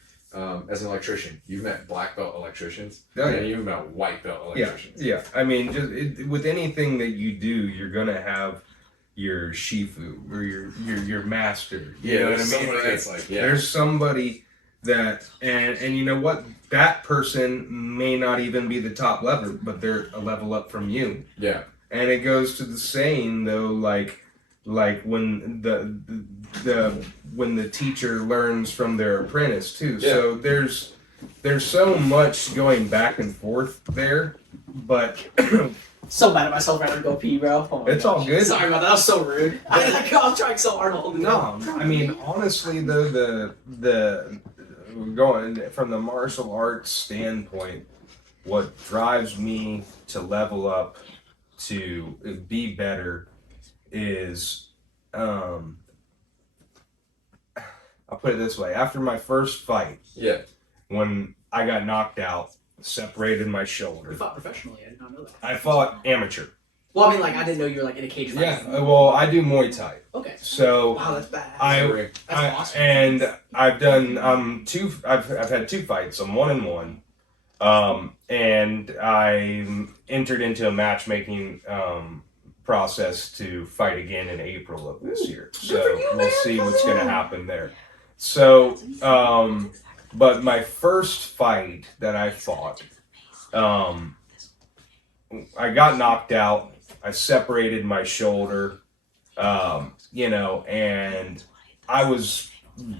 as an electrician, you've met black belt electricians, and you've met white belt electricians. Yeah. I mean, with anything that you do, you're gonna have your shifu or your master. You know what I mean? That's like, yeah. There's somebody that, and you know what? That person may not even be the top level, but they're a level up from you. Yeah. And it goes to the saying though, like when the teacher learns from their apprentice too. Yeah. So there's so much going back and forth there, but So mad at myself right now to go pee, bro. Oh my it's gosh. all good. Sorry about that. That was so rude. I was trying so hard to hold it. No, I mean honestly though, the going from the martial arts standpoint, what drives me to level up, to be better, is I'll put it this way: after my first fight, Yeah. when I got knocked out, separated my You shoulder, fought professionally. I did not know that. I fought amateur. Well, I mean, like, I didn't know you were, like, in a cage fight. Yeah, well, I do Muay Thai, Okay. so Wow, that's bad. That's awesome. and I've done I've had 2 fights. I'm 1-1, and I entered into a matchmaking process to fight again in April of this year. So we'll see what's going to happen there. So, but my first fight that I fought, I got knocked out. I separated my shoulder, and I was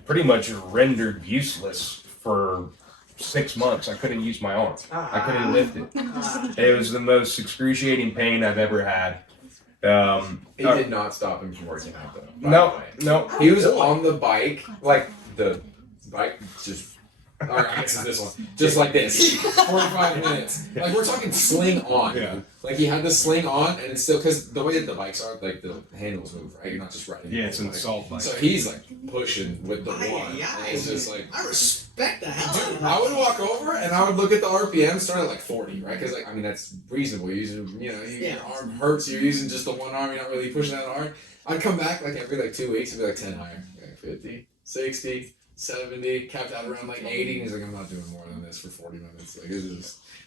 pretty much rendered useless for 6 months. I couldn't use my arm. I couldn't lift it. It was the most excruciating pain I've ever had. He did not stop him from working out though. by the way. No. He was on the bike, like the bike just. Alright, I guess it's this one. Just like this. 45 minutes. Like we're talking sling on. Yeah. Like he had the sling on and it's still, because the way that the bikes are, like the handles move, right? You're not just riding. Yeah, it's an bike. assault bike. So he's like pushing with the one. And it's just like. respect the hell out of Dude, that. I would walk over and I would look at the RPM, start at like 40, right? Because like, I mean, that's reasonable. You're using, your arm hurts. You're using just the one arm. You're not really pushing that hard. I'd come back like every like 2 weeks and be like 10 higher, like 50, 60, 70, capped out around like 80. And he's like, I'm not doing more than this for 40 minutes. Like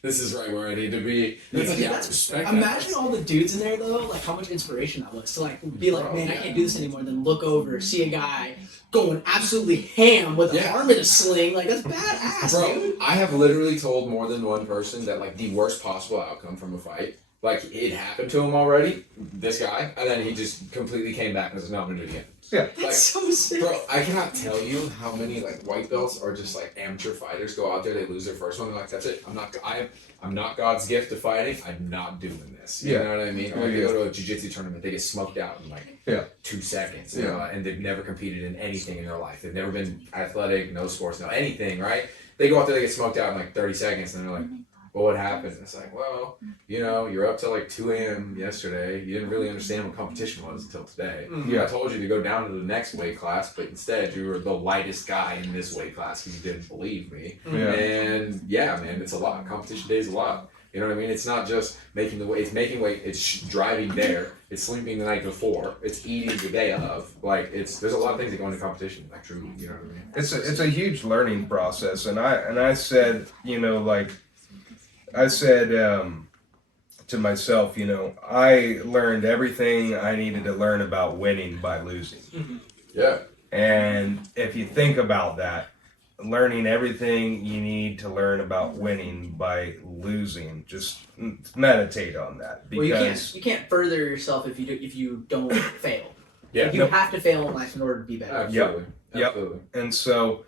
this is right where I need to be. And it's like, yeah, I respect that. Imagine all the dudes in there though, like how much inspiration that was to like be like, man, I can't do this anymore. Then look over, see a guy going absolutely ham with an arm in a sling. Like that's badass, Bro, dude. I have literally told more than one person that like the worst possible outcome from a fight, like it happened to him already, this guy, and then he just completely came back and said, no, I'm gonna do it again. Yeah. Like, So sick. bro, I cannot tell you how many like white belts are just like amateur fighters go out there, they lose their first one, they're like, that's it. I'm not God's gift to fighting. I'm not doing this. You know what I mean? Or like they go to a jiu-jitsu tournament, they get smoked out in like 2 seconds. You know, and they've never competed in anything in their life. They've never been athletic, no sports, no anything, right? They go out there, they get smoked out in like 30 seconds, and they're like, well, what happened? And it's like, well, you're up till like 2 a.m. yesterday. You didn't really understand what competition was until today. I told you to go down to the next weight class, but instead you were the lightest guy in this weight class because you didn't believe me. And yeah, man, it's a lot. Competition day is a lot. You know what I mean? It's not just making the weight. It's making weight. It's driving there. It's sleeping the night before. It's eating the day of. Like there's a lot of things that go into competition. Like truly, you know what I mean? It's a huge learning process, and I said, I said to myself, I learned everything I needed to learn about winning by losing. Yeah. And if you think about that, learning everything you need to learn about winning by losing, just meditate on that. Because you can't further yourself if you don't fail. Yeah. You have to fail in life in order to be better. Absolutely. Yep. Absolutely. And so,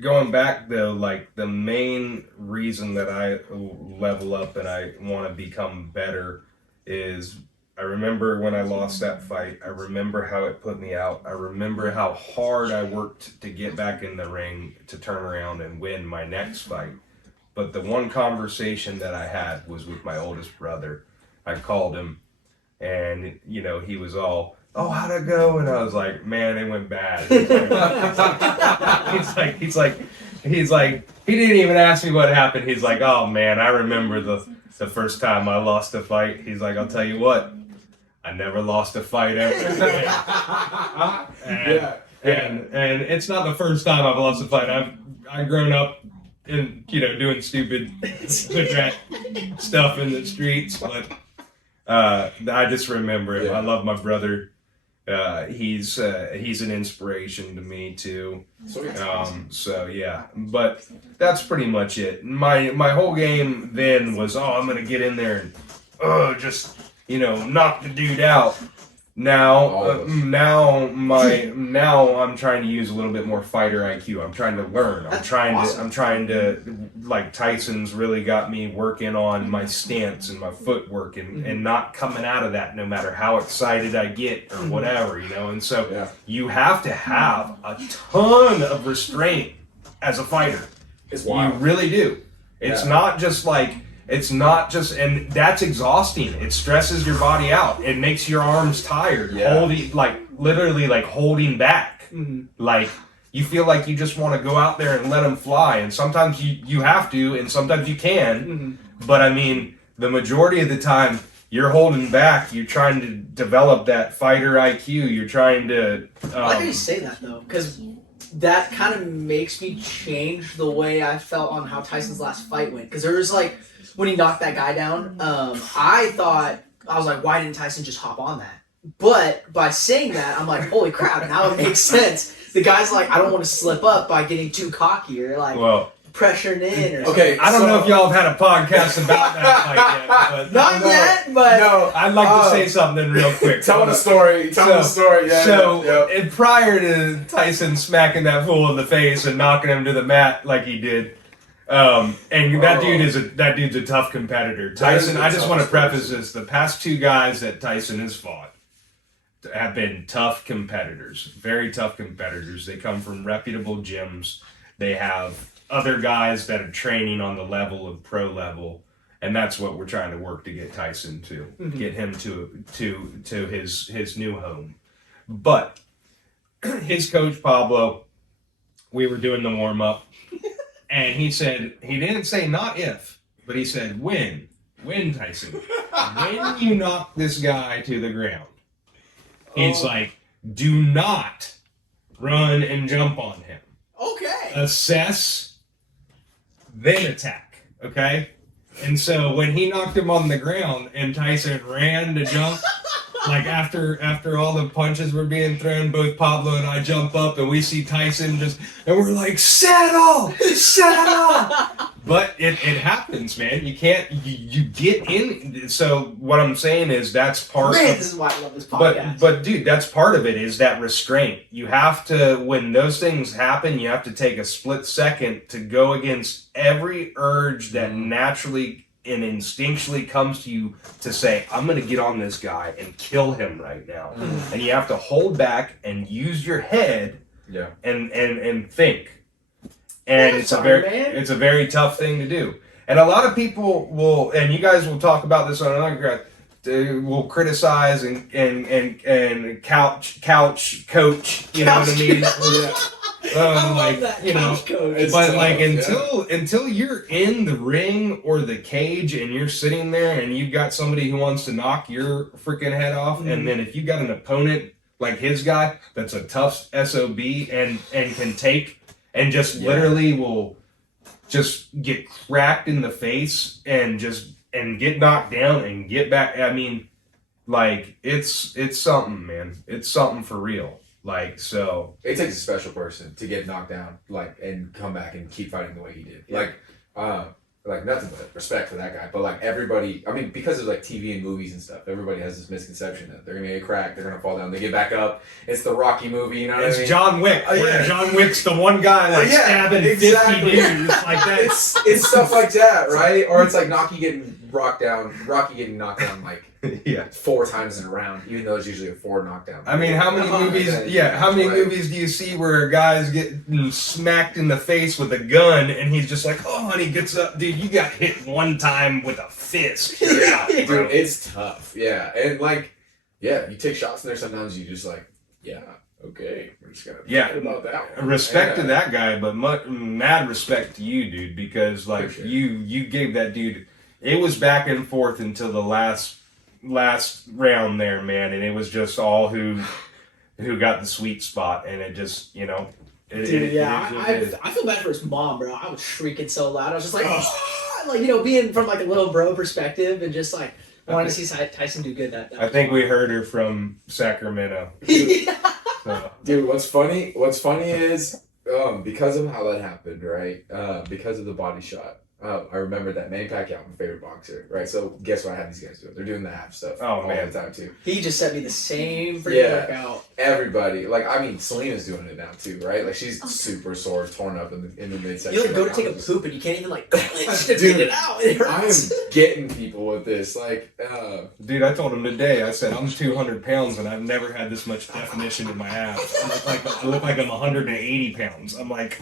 going back though, like the main reason that I level up and I want to become better is I remember when I lost that fight. I remember how it put me out. I remember how hard I worked to get back in the ring to turn around and win my next fight. But the one conversation that I had was with my oldest brother. I called him and, he was all, oh, how'd it go? And I was like, man, it went bad. He's like, he didn't even ask me what happened. He's like, oh man, I remember the first time I lost a fight. He's like, I'll tell you what, I never lost a fight ever. And it's not the first time I've lost a fight. I've grown up in, doing stupid rat stuff in the streets, but I just remember it. I love my brother. He's an inspiration to me too. So yeah, but that's pretty much it. My whole game then was, I'm gonna get in there and just knock the dude out. Now I'm trying to use a little bit more fighter IQ. I'm trying to learn. I'm trying to like Tyson's really got me working on my stance and my footwork and not coming out of that no matter how excited I get or whatever, And so you have to have a ton of restraint as a fighter. It's wild. You really do. It's not just and that's exhausting. It stresses your body out. It makes your arms tired. Literally holding back. Like, you feel like you just want to go out there and let them fly. And sometimes you have to, and sometimes you can. But I mean, the majority of the time, you're holding back. You're trying to develop that fighter IQ. You're trying to... I like how you say that, though, because that kind of makes me change the way I felt on how Tyson's last fight went. Because there was when he knocked that guy down, I was like, why didn't Tyson just hop on that? But by saying that, I'm like, holy crap, now it makes sense. The guy's like, I don't want to slip up by getting too cocky or pressuring in or something. I don't know if y'all have had a podcast about that fight yet. But Not yet, but... No, I'd like to say something real quick. Tell the story. Tell the story. And prior to Tyson smacking that fool in the face and knocking him to the mat like he did, that dude's a tough competitor. Tyson, I just want to preface this: the past 2 guys that Tyson has fought have been tough competitors, very tough competitors. They come from reputable gyms. They have other guys that are training on the level of pro level, and that's what we're trying to work to get Tyson to get him to his new home. But his coach Pablo, we were doing the warm up, and he said, he didn't say not if, but he said when Tyson, when you knock this guy to the ground, he's like, do not run and jump on him. Okay. Assess, then attack. Okay? And so when he knocked him on the ground and Tyson ran to jump, like after all the punches were being thrown, both Pablo and I jump up and we see Tyson and we're like, settle! But it happens, man. You can't, you get in. So what I'm saying is that's part Man, of, this is why I love this podcast. but dude, that's part of it is that restraint. You have to, when those things happen, you have to take a split second to go against every urge that naturally and instinctually comes to you to say, I'm going to get on this guy and kill him right now. And you have to hold back and use your head and think. And it's a very tough thing to do. And a lot of people will, and you guys will talk about this on another will criticize and couch coach, you know what I mean? Like, you know, but like until you're in the ring or the cage and you're sitting there and you've got somebody who wants to knock your freaking head off, and then if you got an opponent like his guy that's a tough SOB and can take and just literally will just get cracked in the face and get knocked down and get back. I mean, like it's something, man. It's something for real. Like, so it takes a special person to get knocked down, like, and come back and keep fighting the way he did. Like nothing but respect for that guy. But like everybody, I mean, because of like TV and movies and stuff, everybody has this misconception that they're gonna get cracked, they're gonna fall down, they get back up. It's the Rocky movie, you know what I mean? It's John Wick. John Wick's the one guy like stabbing 50 dudes like that. It's stuff like that, right? Or it's like Rocky getting knocked down like 4 times in a round, even though it's usually a 4 knockdown. I mean, how many movies? How many movies do you see where a guy's getting smacked in the face with a gun and he's just like, oh, and he gets up, dude. You got hit one time with a fist. Yeah, dude, it's tough. Yeah, and like, you take shots in there. Sometimes you just like, okay, we're just gonna forget about that one. Respect to that guy, but mad respect to you, dude, because like you gave that dude. It was back and forth until the last round there, man, and it was just all who got the sweet spot, and it just, you know. I feel bad for his mom, bro. I was shrieking so loud. I was just like, like, you know, being from like a little bro perspective, and just like wanting to see Tyson do good. I think we heard her from Sacramento. So. Dude, what's funny is because of how that happened, right? Because of the body shot. I remember that Manny Pacquiao, my favorite boxer, right? So guess what I have these guys doing? They're doing the ab stuff all the time too. He just sent me the same freaking workout. Everybody, like, I mean, Selena's doing it now too, right? Like, she's super sore, torn up in the midsection. You like go to take a poop and you can't even like clench to get it out. It hurts. I am getting people with this, like, dude. I told him today. I said I'm 200 pounds and I've never had this much definition in my abs. I look like I'm 180 pounds. I'm like,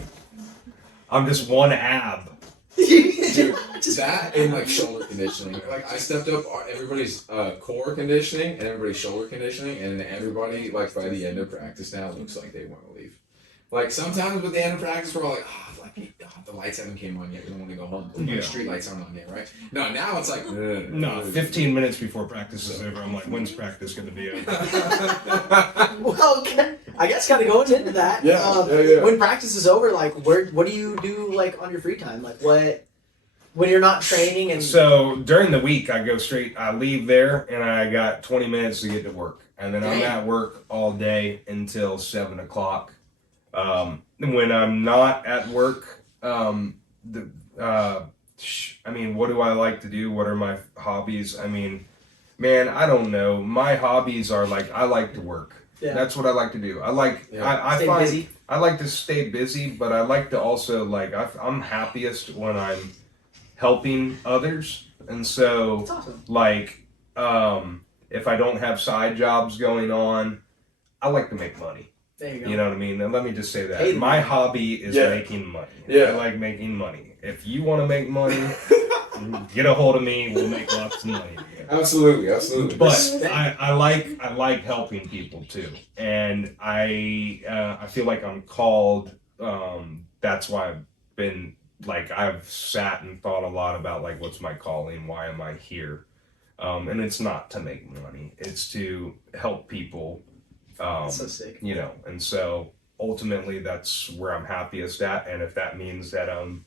I'm just one ab. Dude, that and like shoulder conditioning. Like, I stepped up everybody's core conditioning and everybody's shoulder conditioning, and everybody, like, by the end of practice now looks like they want to leave. Like, sometimes with the end of practice we're all like, the lights haven't came on yet, we don't want to go home. The street lights aren't on yet, right? No, now it's like no, 15 minutes before practice is over, I'm like, when's practice gonna be over? Well, I guess kind of going into that. When practice is over, like, what do you do, like, on your free time? Like, when you're not training? And so during the week, I leave there and I got 20 minutes to get to work, and then I'm at work all day until 7 o'clock. When I'm not at work, I mean, what do I like to do? What are my hobbies? I mean, man, I don't know. My hobbies are like, I like to work. Yeah. That's what I like to do. I like, I find busy. I like to stay busy, but I like to also, like, I'm happiest when I'm helping others. And so, that's awesome. Like, if I don't have side jobs going on, I like to make money. There you go. You know what I mean? And let me just say that. My hobby is making money. I like making money. If you want to make money, get a hold of me. We'll make lots of money. Absolutely. But I like helping people too, and I feel like I'm called that's why I've been like, I've sat and thought a lot about like, what's my calling? Why am I here? And it's not to make money. It's to help people. That's so sick. You know, and so ultimately that's where I'm happiest at. And if that means that I'm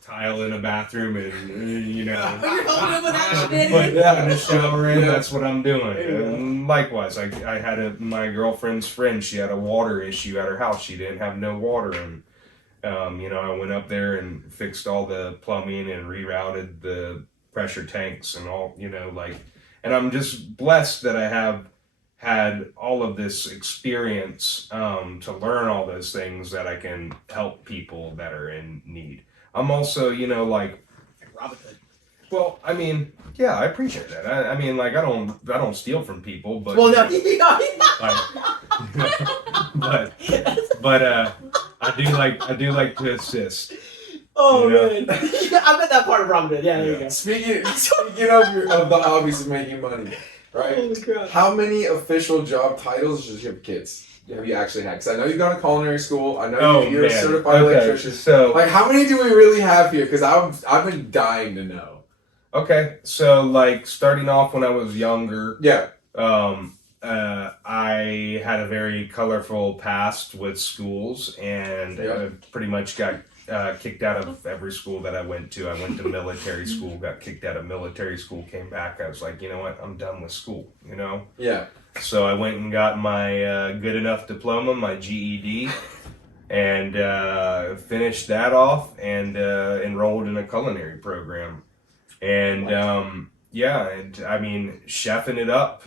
tile in a bathroom and you know You're helping him with that shit. putting a shower in, that's what I'm doing. There you go. And likewise, I had my girlfriend's friend, she had a water issue at her house. She didn't have no water, and you know, I went up there and fixed all the plumbing and rerouted the pressure tanks and all, you know, like, and I'm just blessed that I have had all of this experience to learn all those things that I can help people that are in need. I'm also, you know, like Robin Hood. well, I mean, yeah, I appreciate that. I mean, like, I don't steal from people, but Well, no, like, but I do like to assist. oh You know? man, I bet that part of Robin Hood. Yeah, there you go. Speaking of the hobbies of making money, right? Holy crap. How many official job titles does your kids have you actually had? Because I know you've gone to culinary school. I know you're a certified electrician. So Like, how many do we really have here? Because I've been dying to know. okay, so like starting off when I was younger, Yeah. I had a very colorful past with schools, and I pretty much got kicked out of every school that I went to. I went to military school, got kicked out of military school, came back. I was like, you know what? I'm done with school, you know? Yeah. So I went and got my good enough diploma, my GED, and finished that off and enrolled in a culinary program. And yeah, and I mean, chefing it up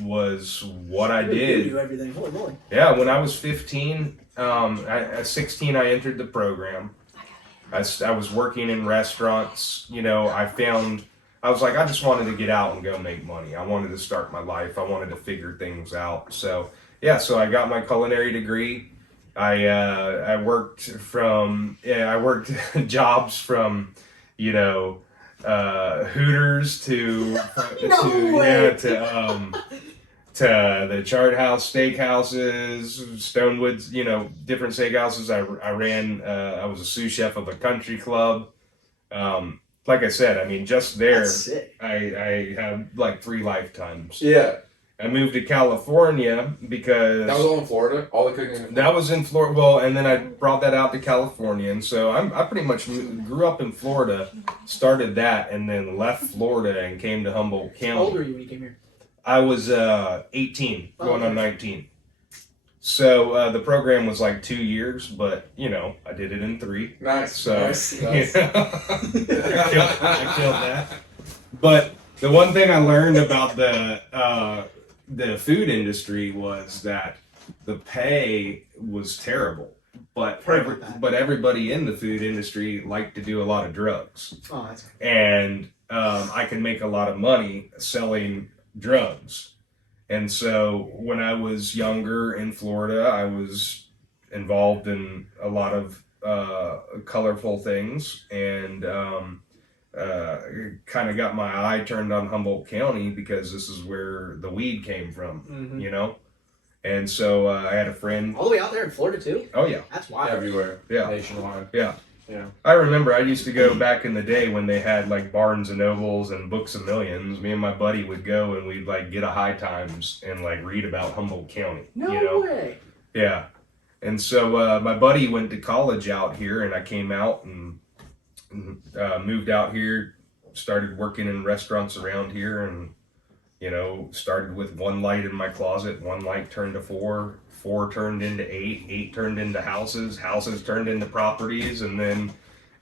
was what I You did. do everything. Holy moly. Yeah, when I was 15, at 16, I entered the program. I was working in restaurants. You know, I was like, I just wanted to get out and go make money. I wanted to start my life. I wanted to figure things out. So, yeah, so I got my culinary degree. I worked jobs from, you know, Hooters to the Chart House steakhouses, Stonewoods, you know, different steakhouses. I was a sous chef of a country club. Like I said, I mean, just there, That's sick. I have like 3 lifetimes. Yeah. I moved to California because That was all in Florida? All the cooking in Florida? that was in Florida. Well, and then I brought that out to California, and so I pretty much grew up in Florida, started that, and then left Florida and came to Humboldt County. How old were you when you came here? I was 18, going on 19. So the program was like 2 years, but you know, I did it in 3. Nice. So Nice. you know, I killed that. But the one thing I learned about the food industry was that the pay was terrible. But everybody in the food industry liked to do a lot of drugs. Oh, that's And I could make a lot of money selling drugs. And so when I was younger in Florida, I was involved in a lot of colorful things, and kind of got my eye turned on Humboldt County because this is where the weed came from, you know? And so I had a friend. all the way out there in Florida too. Oh, yeah. That's wild. Everywhere. Yeah. Nationwide. Yeah. Yeah. I remember I used to go back in the day when they had like Barnes and Nobles and Books of Millions. Me and my buddy would go and we'd like get a High Times and like read about Humboldt County. No you know? way. Yeah. And so my buddy went to college out here, and I came out and moved out here, started working in restaurants around here, and you know, started with 1 light in my closet. 1 light turned to 4, 4 turned into 8, 8 turned into houses, houses turned into properties, and then,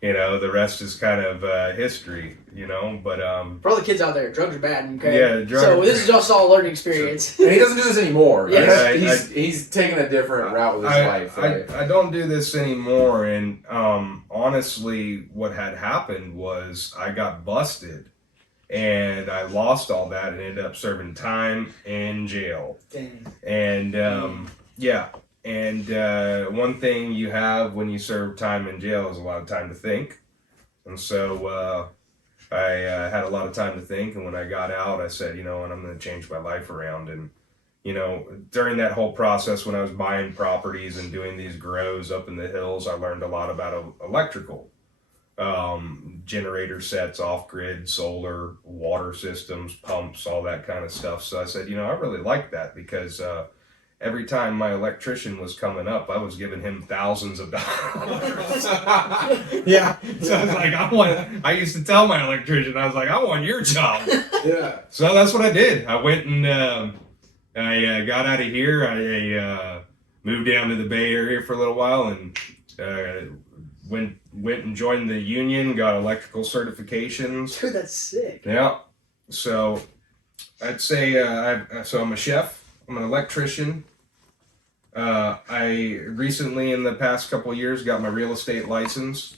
you know, the rest is kind of history, you know. But For all the kids out there, drugs are bad. Okay. Yeah, drugs. So this is just all a learning experience. And he doesn't do this anymore. Yes. He's taking a different route with his life. Right? I don't do this anymore, and honestly, what had happened was I got busted. And I lost all that and ended up serving time in jail. Dang. And yeah, and one thing you have when you serve time in jail is a lot of time to think. And so I had a lot of time to think. And when I got out, I said, you know what, I'm going to change my life around. And during that whole process when I was buying properties and doing these grows up in the hills, I learned a lot about electrical, generator sets, off-grid, solar, water systems, pumps, all that kind of stuff. So I said, I really like that because every time my electrician was coming up, I was giving him thousands of dollars. Yeah. So I was like, I used to tell my electrician, I was like, I want your job. Yeah. So that's what I did. I went and I got out of here. I moved down to the Bay Area for a little while and went and joined the union, got electrical certifications. Dude, that's sick. Yeah. So I'd say I'm a chef. I'm an electrician. I recently, in the past couple of years, got my real estate license.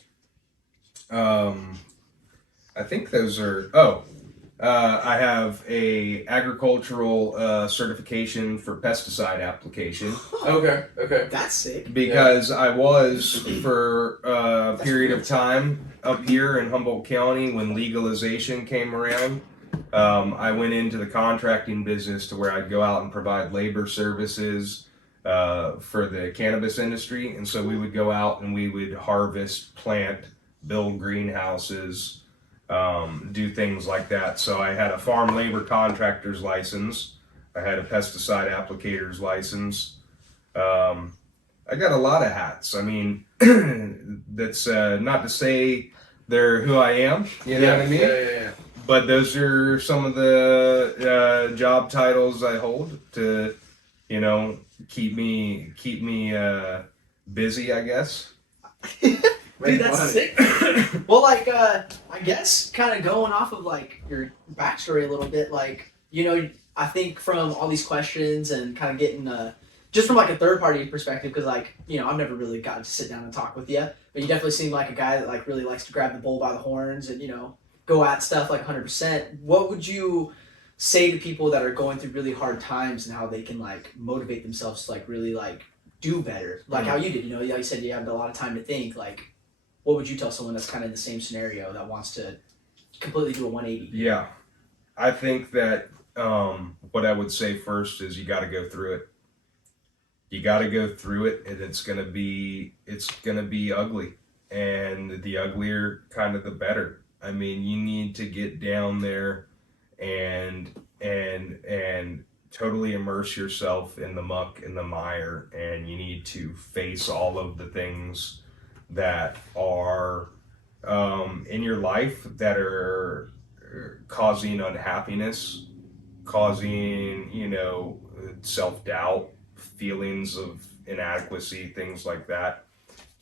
I think those are. I have a agricultural certification for pesticide application. Okay. That's sick. Because I was for a period of time up here in Humboldt County when legalization came around. I went into the contracting business to where I'd go out and provide labor services for the cannabis industry. And so we would go out and we would harvest, plant, build greenhouses, do things like that. So I had a farm labor contractor's license. I had a pesticide applicator's license. I got a lot of hats. I mean, that's not to say they're who I am. You know what I mean? Yeah. But those are some of the job titles I hold to, keep me busy, I guess. Dude, that's sick. Well, I guess kind of going off of your backstory a little bit, I think from all these questions and kind of getting just from a third party perspective, because I've never really gotten to sit down and talk with you, but you definitely seem like a guy that really likes to grab the bull by the horns and go at stuff 100%. What would you say to people that are going through really hard times and how they can motivate themselves to really do better, how you did? Like you said, you have a lot of time to think. What would you tell someone that's kind of in the same scenario that wants to completely do a 180? Yeah, I think that what I would say first is you got to go through it. You got to go through it, and it's gonna be ugly, and the uglier kind of the better. I mean, you need to get down there and totally immerse yourself in the muck and the mire, and you need to face all of the things that are in your life that are causing unhappiness, causing self-doubt, feelings of inadequacy, things like that.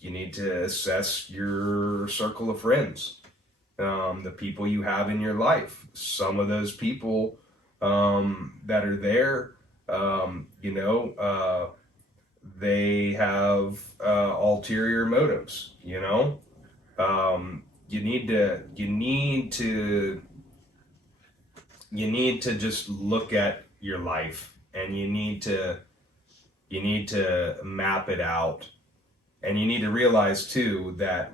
You need to assess your circle of friends, the people you have in your life. Some of those people that are there, they have ulterior motives. You need to just look at your life, and you need to map it out. And you need to realize too that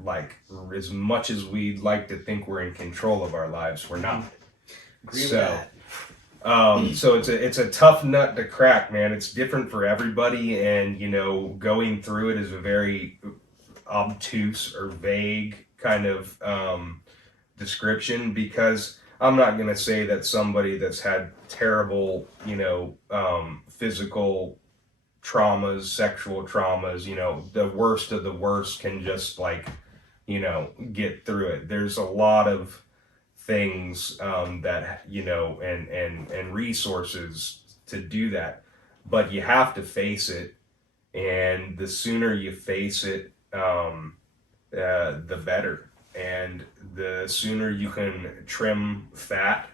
as much as we'd like to think we're in control of our lives, we're not. Agree with that. So it's a tough nut to crack, man. It's different for everybody, and going through it is a very obtuse or vague kind of description, because I'm not gonna say that somebody that's had terrible physical traumas, sexual traumas, the worst of the worst can just get through it. There's a lot of things that and resources to do that, but you have to face it, and the sooner you face it, the better, and the sooner you can trim fat.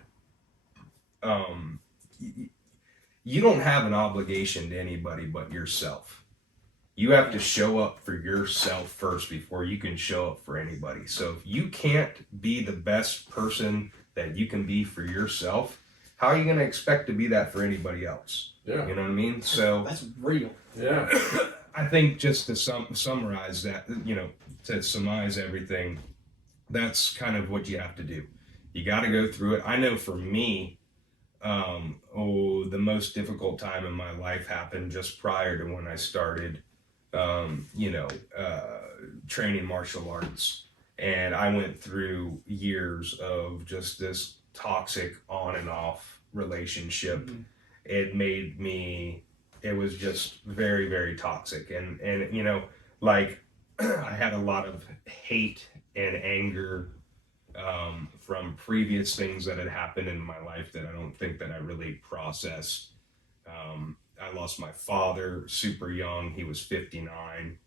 You don't have an obligation to anybody but yourself. You have to show up for yourself first before you can show up for anybody. So if you can't be the best person that you can be for yourself, how are you going to expect to be that for anybody else? Yeah. You know what I mean? So that's real. Yeah. I think just to summarize that, to surmise everything, that's kind of what you have to do. You got to go through it. I know for me, the most difficult time in my life happened just prior to when I started, training martial arts. And I went through years of just this toxic on and off relationship. It was just very, very toxic. And like I had a lot of hate and anger from previous things that had happened in my life that I don't think that I really processed. I lost my father super young. He was 59.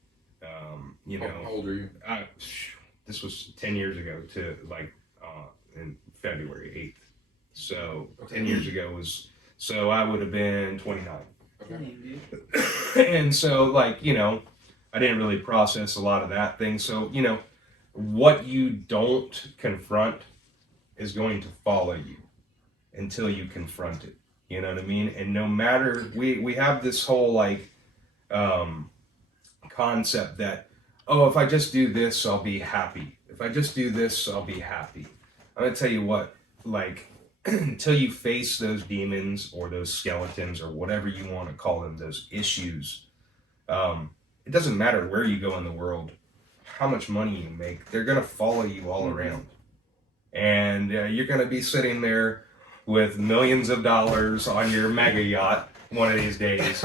How old are you? This was 10 years ago to in February 8th. So 10 years ago so I would have been 29. Okay. And so I didn't really process a lot of that thing. So, what you don't confront is going to follow you until you confront it. You know what I mean? And no matter, we have this whole concept that, oh, if I just do this, I'll be happy. If I just do this, I'll be happy. I'm going to tell you what, until you face those demons or those skeletons or whatever you want to call them, those issues, it doesn't matter where you go in the world, how much money you make, they're going to follow you all around. And you're going to be sitting there with millions of dollars on your mega yacht one of these days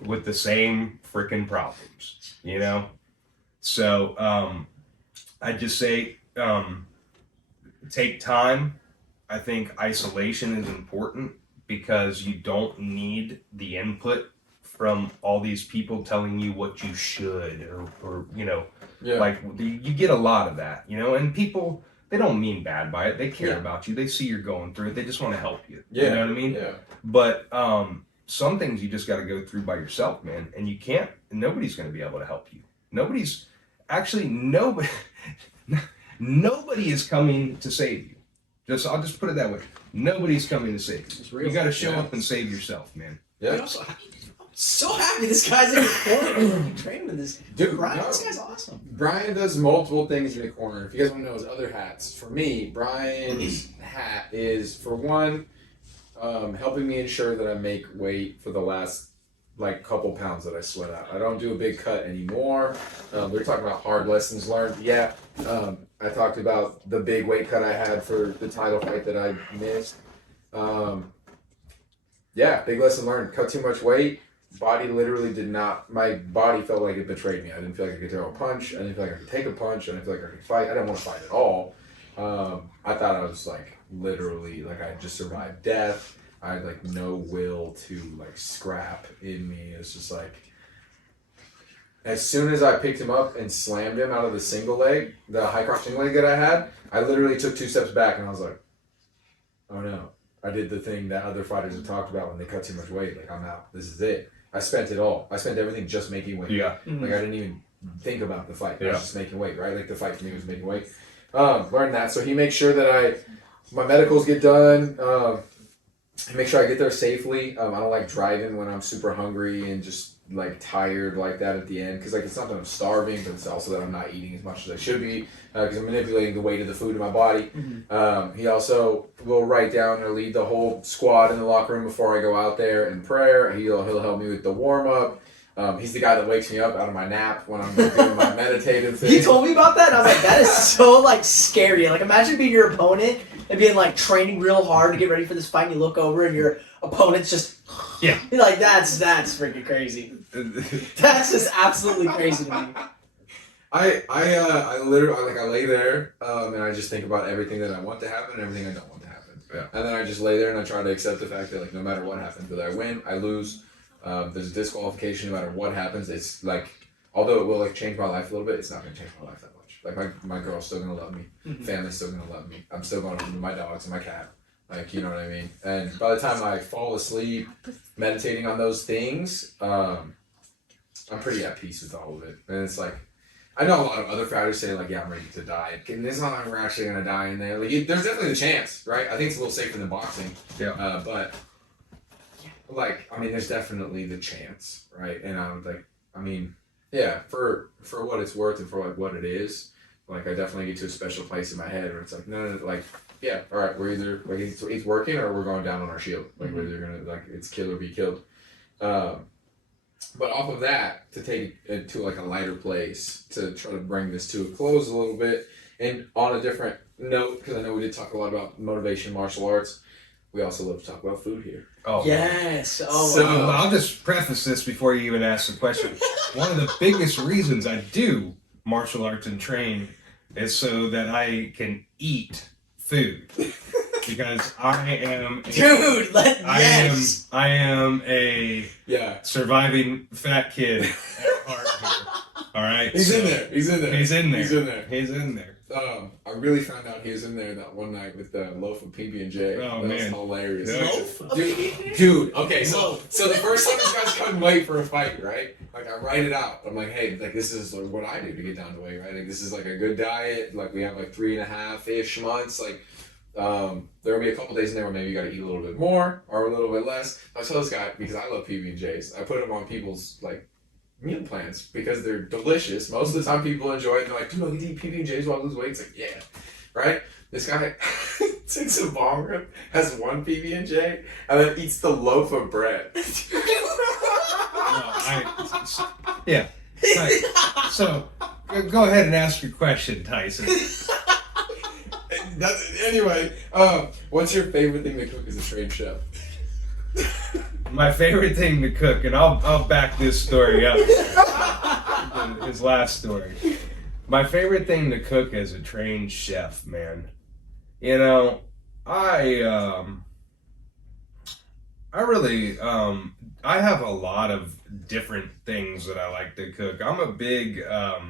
with the same freaking problems, So I just say take time. I think isolation is important because you don't need the input from all these people telling you what you should or you get a lot of that, and people, they don't mean bad by it. They care about you. They see you're going through it. They just want to help you. Yeah. You know what I mean? Yeah. But some things you just got to go through by yourself, man. And you can't, nobody's going to be able to help you. Nobody is coming to save you. I'll just put it that way. Nobody's coming to save you. You got to show up and save yourself, man. Yeah. I'm so happy this guy's in the corner. You train with this Dude, Brian. no. This guy's awesome. Brian does multiple things in the corner. If you guys want to know his other hats, for me, Brian's hat is, for one, helping me ensure that I make weight for the last couple pounds that I sweat out. I don't do a big cut anymore. We're talking about hard lessons learned. Yeah, I talked about the big weight cut I had for the title fight that I missed. Yeah, big lesson learned. Cut too much weight. Body literally my body felt like it betrayed me. I didn't feel like I could throw a punch. I didn't feel like I could take a punch. I didn't feel like I could fight. I didn't want to fight at all. I thought I was literally I had just survived death. I had no will to scrap in me. It's just as soon as I picked him up and slammed him out of the single leg, the high cross single leg that I had, I literally took 2 steps back and I was like, oh no. I did the thing that other fighters have talked about when they cut too much weight. I'm out. This is it. I spent it all. I spent everything just making weight. Yeah. I didn't even think about the fight. I was just making weight, right? The fight for me was making weight. Learned that. So he makes sure that my medicals get done. Make sure I get there safely. I don't like driving when I'm super hungry and just tired like that at the end, because it's not that I'm starving, but it's also that I'm not eating as much as I should be, because I'm manipulating the weight of the food in my body. He also will write down or lead the whole squad in the locker room before I go out there in prayer. He'll help me with the warm up. He's the guy that wakes me up out of my nap when I'm doing my meditative thing. He told me about that, and I was like, that is so scary. Imagine being your opponent and being training real hard to get ready for this fight, and you look over and your opponent's just that's freaking crazy. That's just absolutely crazy to me. I literally I lay there and I just think about everything that I want to happen and everything I don't want to happen. Yeah. And then I just lay there and I try to accept the fact that no matter what happens, whether I win, I lose, there's a disqualification, no matter what happens. It's although it will change my life a little bit, it's not gonna change my life that much. My girl's still gonna love me, family's still gonna love me. I'm still gonna love my dogs and my cat. You know what I mean? And by the time I fall asleep meditating on those things, I'm pretty at peace with all of it. And it's I know a lot of other fighters say yeah, I'm ready to die. And it's not like we're actually going to die in there. There's definitely the chance, right? I think it's a little safer than boxing. Yeah. But there's definitely the chance, right? And yeah, for what it's worth and for what it is, I definitely get to a special place in my head where it's no, yeah, all right, we're either like he's working or we're going down on our shield. Like we're either gonna like it's kill or be killed. But off of that, to take it to like a lighter place to try to bring this to a close a little bit, and on a different note, because I know we did talk a lot about motivation, martial arts. We also love to talk about food here. Oh, yes. Oh, So- wow. I'll just preface this before you even ask the question. One of the biggest reasons I do martial arts and train is so that I can eat food. Because I am Dude, yes. I am a Yeah, surviving fat kid at heart here. All right. he's in there. He's in there. He's in there. He's in there. He's in there. I really found out he was in there that one night with the loaf of PB&J. Oh, that man. was hilarious. Yeah. Loaf? Dude, okay, so Loaf. the first time this guy's cutting weight for a fight, right? Like I write it out. I'm like, hey, like this is like, what I do to get down to weight, right? Like this is like a good diet. Like we have like 3.5-ish months. Like there'll be a couple days in there where maybe you got to eat a little bit more or a little bit less. I tell this guy because I love PB&Js. I put them on people's like meal plans because they're delicious. Most of the time people enjoy it. They're like, dude, I get to eat PB&Js while I lose weight. It's like, yeah, right? This guy takes a bong rip, has one PB&J, and then eats the loaf of bread. Yeah. Right. So, go ahead and ask your question, Tyson. Anyway, what's your favorite thing to cook as a trained chef? My favorite thing to cook, and I'll back this story up. His last story. My favorite thing to cook as a trained chef, man. You know, I really I have a lot of different things that I like to cook. I'm a big Got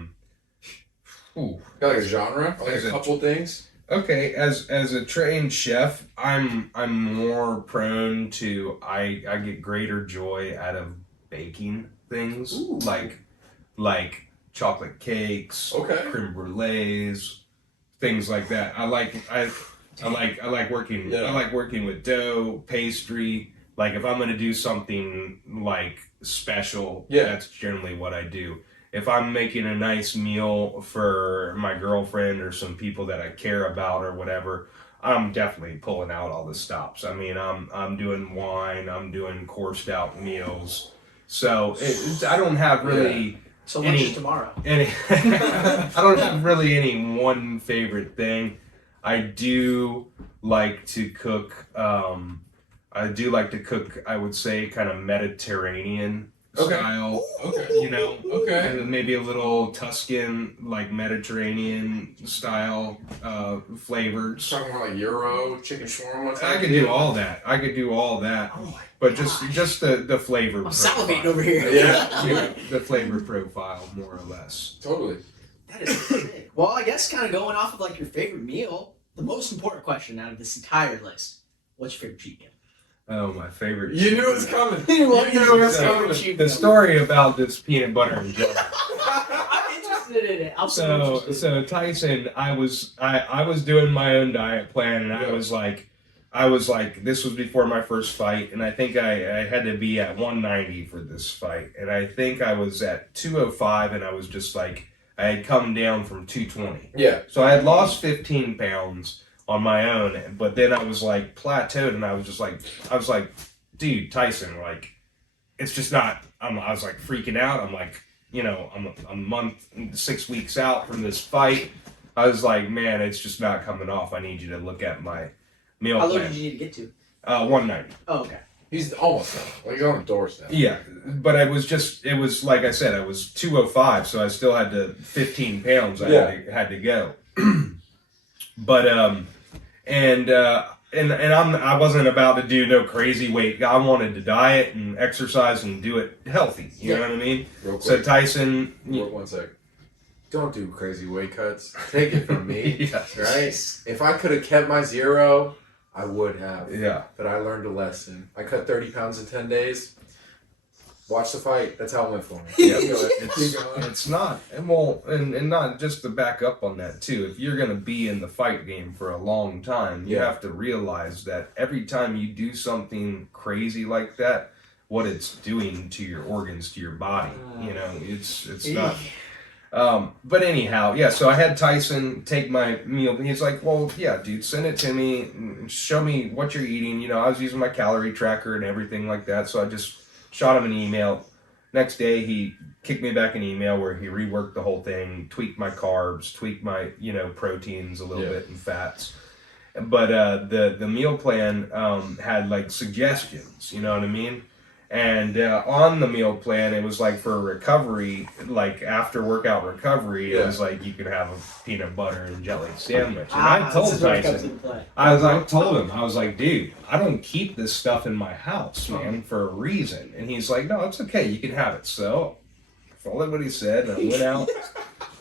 like a genre, like Is a it- couple things. Okay, as a trained chef, I'm more prone to I get greater joy out of baking things. Ooh. like chocolate cakes, Okay. creme brulees, things like that. I like working Yeah. I like working with dough, pastry. Like if I'm gonna do something like special, Yeah. that's generally what I do. If I'm making a nice meal for my girlfriend or some people that I care about or whatever, I'm definitely pulling out all the stops. I mean, I'm doing wine, I'm doing coursed out meals. So I don't have really So much is tomorrow. any. I don't have really any one favorite thing. I do like to cook. I would say, kind of Mediterranean Okay. style. Okay. You know, Okay. and maybe a little Tuscan, like Mediterranean style flavors. Talking about like Euro, chicken shawarma. I could do all that. Oh my But gosh. just the flavor. I'm profile. salivating over here. Yeah. You know, the flavor profile, more or less. Totally. That is sick. Well, I guess kind of going off of like your favorite meal, the most important question out of this entire list: what's your favorite cheat meal? Oh, my favorite. You knew it was coming. What You is knew it your was favorite coming. cheat The meal? story about this peanut butter and jelly. I'm interested in it. I'm So interested. Tyson, I was doing my own diet plan, and Yeah. I was like, this was before my first fight, and I think I had to be at 190 for this fight, and I think I was at 205, and I was just like, I had come down from 220, Yeah. so I had lost 15 pounds on my own, but then I was like plateaued, and I was like, dude, Tyson, like, it's just not. I was like freaking out. I'm like, you know, I'm a month, 6 weeks out from this fight. I was like, man, it's just not coming off. I need you to look at my meal How low plan. did you need to get to? 190. Oh, okay. He's almost there. Like he's on the doorstep. Yeah, but it was like I said, I was 205, so I still had 15 pounds I had to go. But I wasn't about to do no crazy weight. I wanted to diet and exercise and do it healthy. You know what I mean? Real quick. So Tyson, One sec. Don't do crazy weight cuts. Take it from me. yes. Right? If I could have kept my 0, I would have. Yeah. But I learned a lesson. I cut 30 pounds in 10 days. Watch the fight. That's how it went for me. Yeah, Keep going. it's not, and not just to back up on that too. If you're gonna be in the fight game for a long time, you Yeah. have to realize that every time you do something crazy like that, what it's doing to your organs, to your body. You know, it's not. But anyhow, yeah, so I had Tyson take my meal. He's like, well, yeah, dude, send it to me. Show me what you're eating. You know, I was using my calorie tracker and everything like that. So I just shot him an email. Next day, he kicked me back an email where he reworked the whole thing, tweaked my carbs, tweaked my, proteins a little bit and fats. But the meal plan had like suggestions, you know what I mean? And on the meal plan, it was like for recovery, like after workout recovery, it was like you could have a peanut butter and jelly sandwich. And I told Tyson, I told him, I was like, dude, I don't keep this stuff in my house, man, for a reason. And he's like, no, it's okay, you can have it. So I followed what he said, and I went out.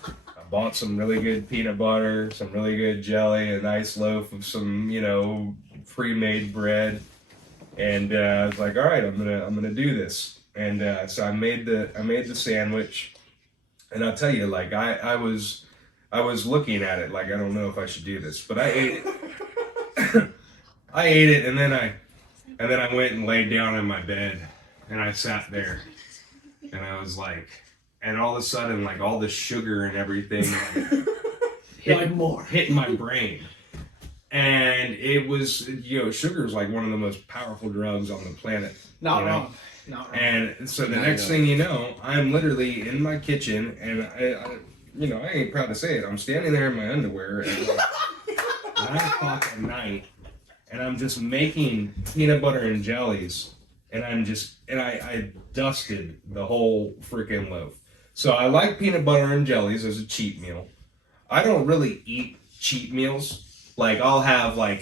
I bought some really good peanut butter, some really good jelly, a nice loaf of some, pre-made bread. And I was like, all right, I'm gonna do this. And so I made the sandwich, and I'll tell you, like I was looking at it like, I don't know if I should do this, but I ate it. I ate it, and then I went and laid down in my bed, and I sat there, and I was like, and all of a sudden, like all the sugar and everything hit my brain. And it was, sugar is like one of the most powerful drugs on the planet. Not wrong. And so the next thing you know, I'm literally in my kitchen, and I ain't proud to say it. I'm standing there in my underwear at like 9 o'clock at night, and I'm just making peanut butter and jellies, and I dusted the whole freaking loaf. So I like peanut butter and jellies as a cheat meal. I don't really eat cheat meals. Like I'll have on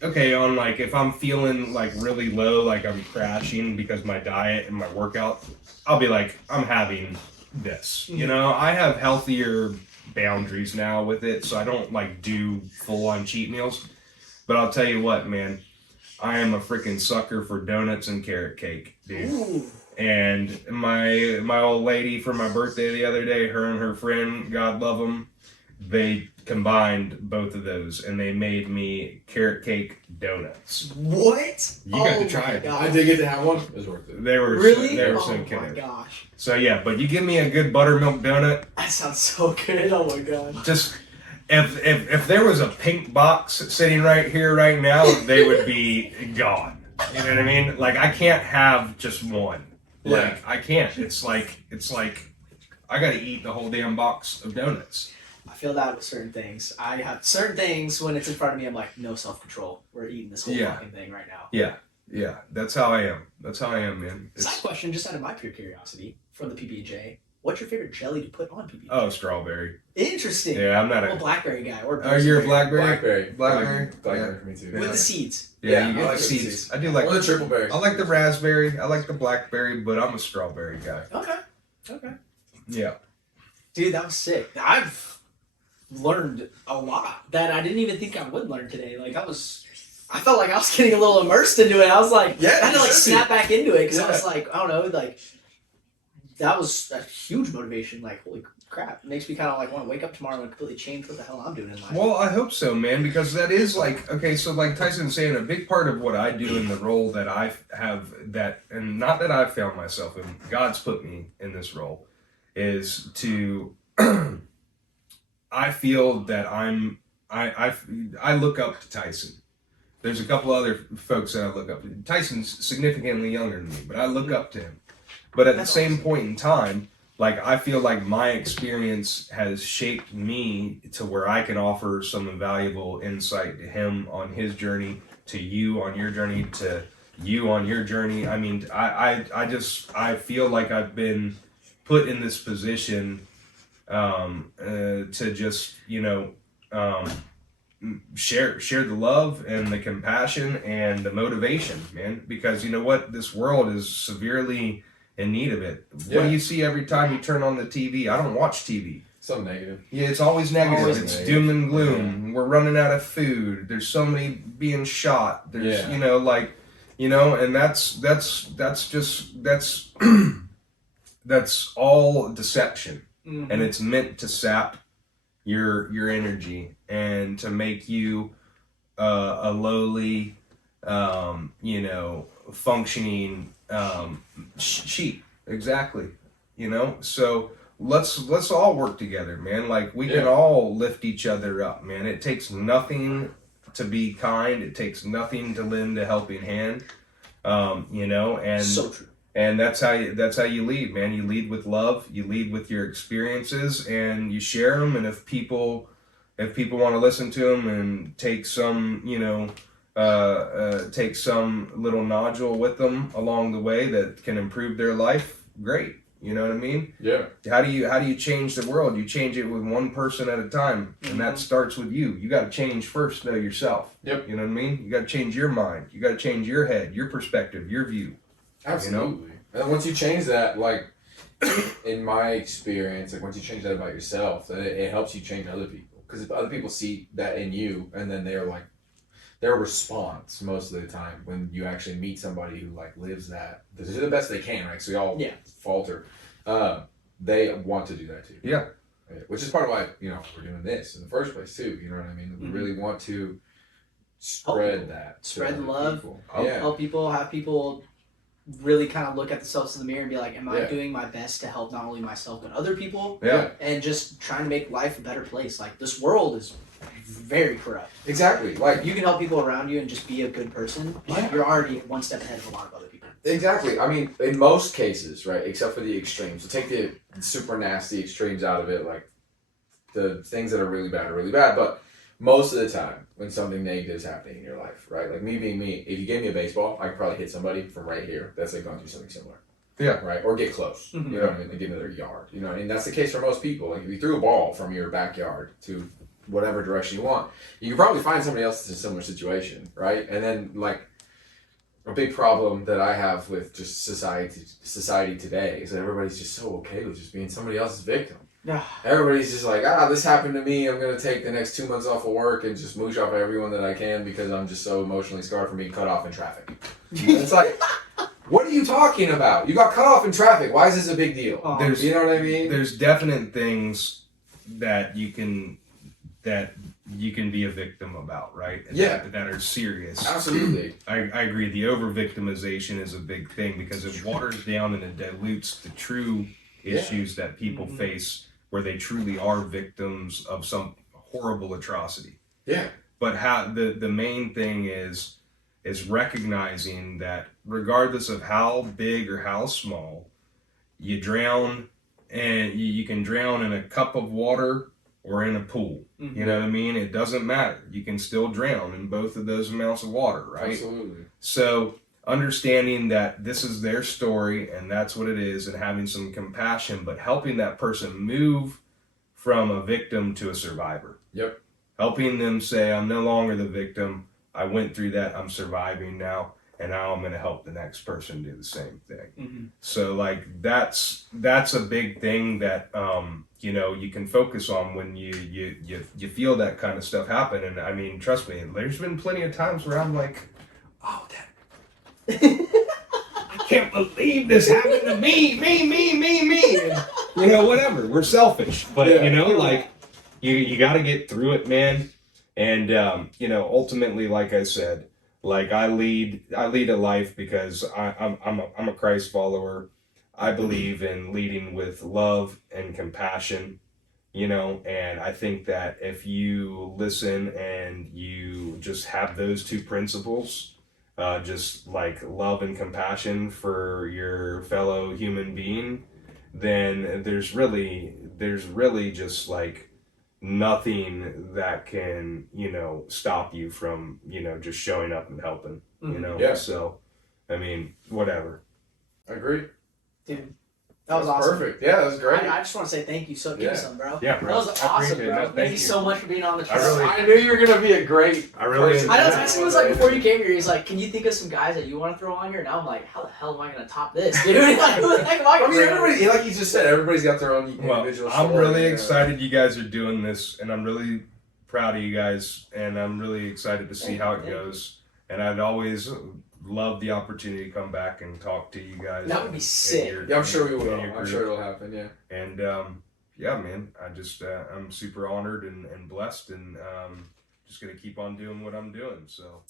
if I'm feeling like really low, like I'm crashing because my diet and my workout, I'll be like, I'm having this. I have healthier boundaries now with it, so I don't like do full on cheat meals. But I'll tell you what, man, I am a freaking sucker for donuts and carrot cake, dude. Ooh. And my old lady for my birthday the other day, her and her friend, God love them, they combined both of those and they made me carrot cake donuts. What? You got to try it. I did get to have one. It was worth it. They were really? So killer. Oh my gosh. So yeah, but you give me a good buttermilk donut. That sounds so good. Oh my god. Just if there was a pink box sitting right here right now, they would be gone. You know what I mean? Like I can't have just one. Like I can't. It's like I got to eat the whole damn box of donuts. I feel that with certain things. I have certain things when it's in front of me, I'm like, no self-control. We're eating this whole fucking thing right now. Yeah. That's how I am, man. Side question, just out of my pure curiosity, from the PB&J, what's your favorite jelly to put on PB&J? Oh, strawberry. Interesting. Yeah, I'm not a blackberry guy. Or you're a blackberry? Blackberry for me too. With the seeds. Yeah, you get like the seeds. I do like the triple berry. I like the raspberry. I like the blackberry, but I'm a strawberry guy. Okay. Yeah. Dude, that was sick. I've learned a lot that I didn't even think I would learn today. I felt like I was getting a little immersed into it. I was like, I had to snap back into it because I was like, I don't know, that was a huge motivation. Like, holy crap, it makes me kind of want to wake up tomorrow and completely change what the hell I'm doing in life. Well, I hope so, man, because that is so like Tyson's saying, a big part of what I do in the role that I have and not that I've found myself in, God's put me in this role, is to I feel that I look up to Tyson. There's a couple other folks that I look up to. Tyson's significantly younger than me, but I look up to him. But at the same point in time, I feel like my experience has shaped me to where I can offer some invaluable insight to him on his journey, to you on your journey, to you on your journey. I mean, I feel like I've been put in this position to just share the love and the compassion and the motivation, man, because you know what, this world is severely in need of it. What do you see every time you turn on the TV? I don't watch TV. So negative. Yeah, it's always negative. It's doom and gloom. Yeah. We're running out of food. There's so many being shot. There's and that's all deception. Mm-hmm. And it's meant to sap your energy and to make you a lowly, functioning sheep. Exactly. So let's all work together, man. Like we can all lift each other up, man. It takes nothing to be kind. It takes nothing to lend a helping hand. You know, and So true. And that's how you lead, man. You lead with love. You lead with your experiences, and you share them. And if people want to listen to them and take some, you know, take some little nodule with them along the way that can improve their life, great. You know what I mean? Yeah. How do you change the world? You change it with one person at a time, and that starts with you. You got to change first, though, yourself. Yep. You know what I mean? You got to change your mind. You got to change your head, your perspective, your view. Absolutely. You know? And once you change that, like in my experience, like once you change that about yourself, then it helps you change other people. Because if other people see that in you, and then they're like, their response most of the time when you actually meet somebody who like lives that, they do the best they can, right? So we all falter. They want to do that too. Yeah. Which is part of why, you know, we're doing this in the first place too. You know what I mean? We really want to spread that. Spread the love. Yeah. Help people, have people really kind of look at themselves in the mirror and be like, am I doing my best to help not only myself but other people? Yeah. And just trying to make life a better place. Like, this world is very corrupt. Exactly. Like, you can help people around you and just be a good person. You're already one step ahead of a lot of other people. Exactly. I mean, in most cases, right, except for the extremes. So take the super nasty extremes out of it, like the things that are really bad. But most of the time, when something negative is happening in your life, right, like me being me, if you gave me a baseball, I could probably hit somebody from right here that's like going through something similar. Yeah. Right? Or get close. You know what I mean? Like get into their yard. You know, and that's the case for most people. Like if you threw a ball from your backyard to whatever direction you want, you can probably find somebody else that's in a similar situation, right? And then like a big problem that I have with just society today is that everybody's just so okay with just being somebody else's victim. Everybody's just like, this happened to me. I'm going to take the next 2 months off of work and just mooch off everyone that I can because I'm just so emotionally scarred from being cut off in traffic. It's like, what are you talking about? You got cut off in traffic. Why is this a big deal? You know what I mean? There's definite things that you can be a victim about, right? And that are serious. Absolutely. I agree. The over-victimization is a big thing because it waters down and it dilutes the true issues that people face where they truly are victims of some horrible atrocity. Yeah. But the main thing is recognizing that regardless of how big or how small, you drown, and you can drown in a cup of water or in a pool. You know what I mean? It doesn't matter. You can still drown in both of those amounts of water, right? Absolutely. So understanding that this is their story and that's what it is, and having some compassion, but helping that person move from a victim to a survivor. Yep. Helping them say, I'm no longer the victim. I went through that. I'm surviving now. And now I'm going to help the next person do the same thing. So like that's a big thing that you know, you can focus on when you feel that kind of stuff happen. And I mean, trust me, there's been plenty of times where I'm like, oh, I can't believe this happened to me. And, you know, whatever. We're selfish, but you know, like you got to get through it, man. And you know, ultimately, like I said, like I lead a life because I'm a Christ follower. I believe in leading with love and compassion, you know, and I think that if you listen and you just have those two principles, just like love and compassion for your fellow human being, then there's really just like nothing that can, you know, stop you from, you know, just showing up and helping, you know? Yeah. So, I mean, whatever. I agree. Dude, that was awesome. Perfect. Yeah, that was great. I just want to say thank you. So give me some, bro. Yeah, bro. That was awesome, bro. No, thank you so much for being on the show. I knew you were going to be a great person. I know Tyson was like, before you came here, he's like, can you think of some guys that you want to throw on here? And I'm like, how the hell am I going to top this, dude? Like, who the heck am I going to bring on? Everybody, like you just said, everybody's got their own individual story. I'm really excited you guys are doing this, and I'm really proud of you guys, and I'm really excited to see how it goes. And I'd always love the opportunity to come back and talk to you guys. That would be sick. Yeah, I'm sure we will. I'm sure it'll happen, yeah. And yeah, man, I just I'm super honored and blessed, and just gonna keep on doing what I'm doing. So.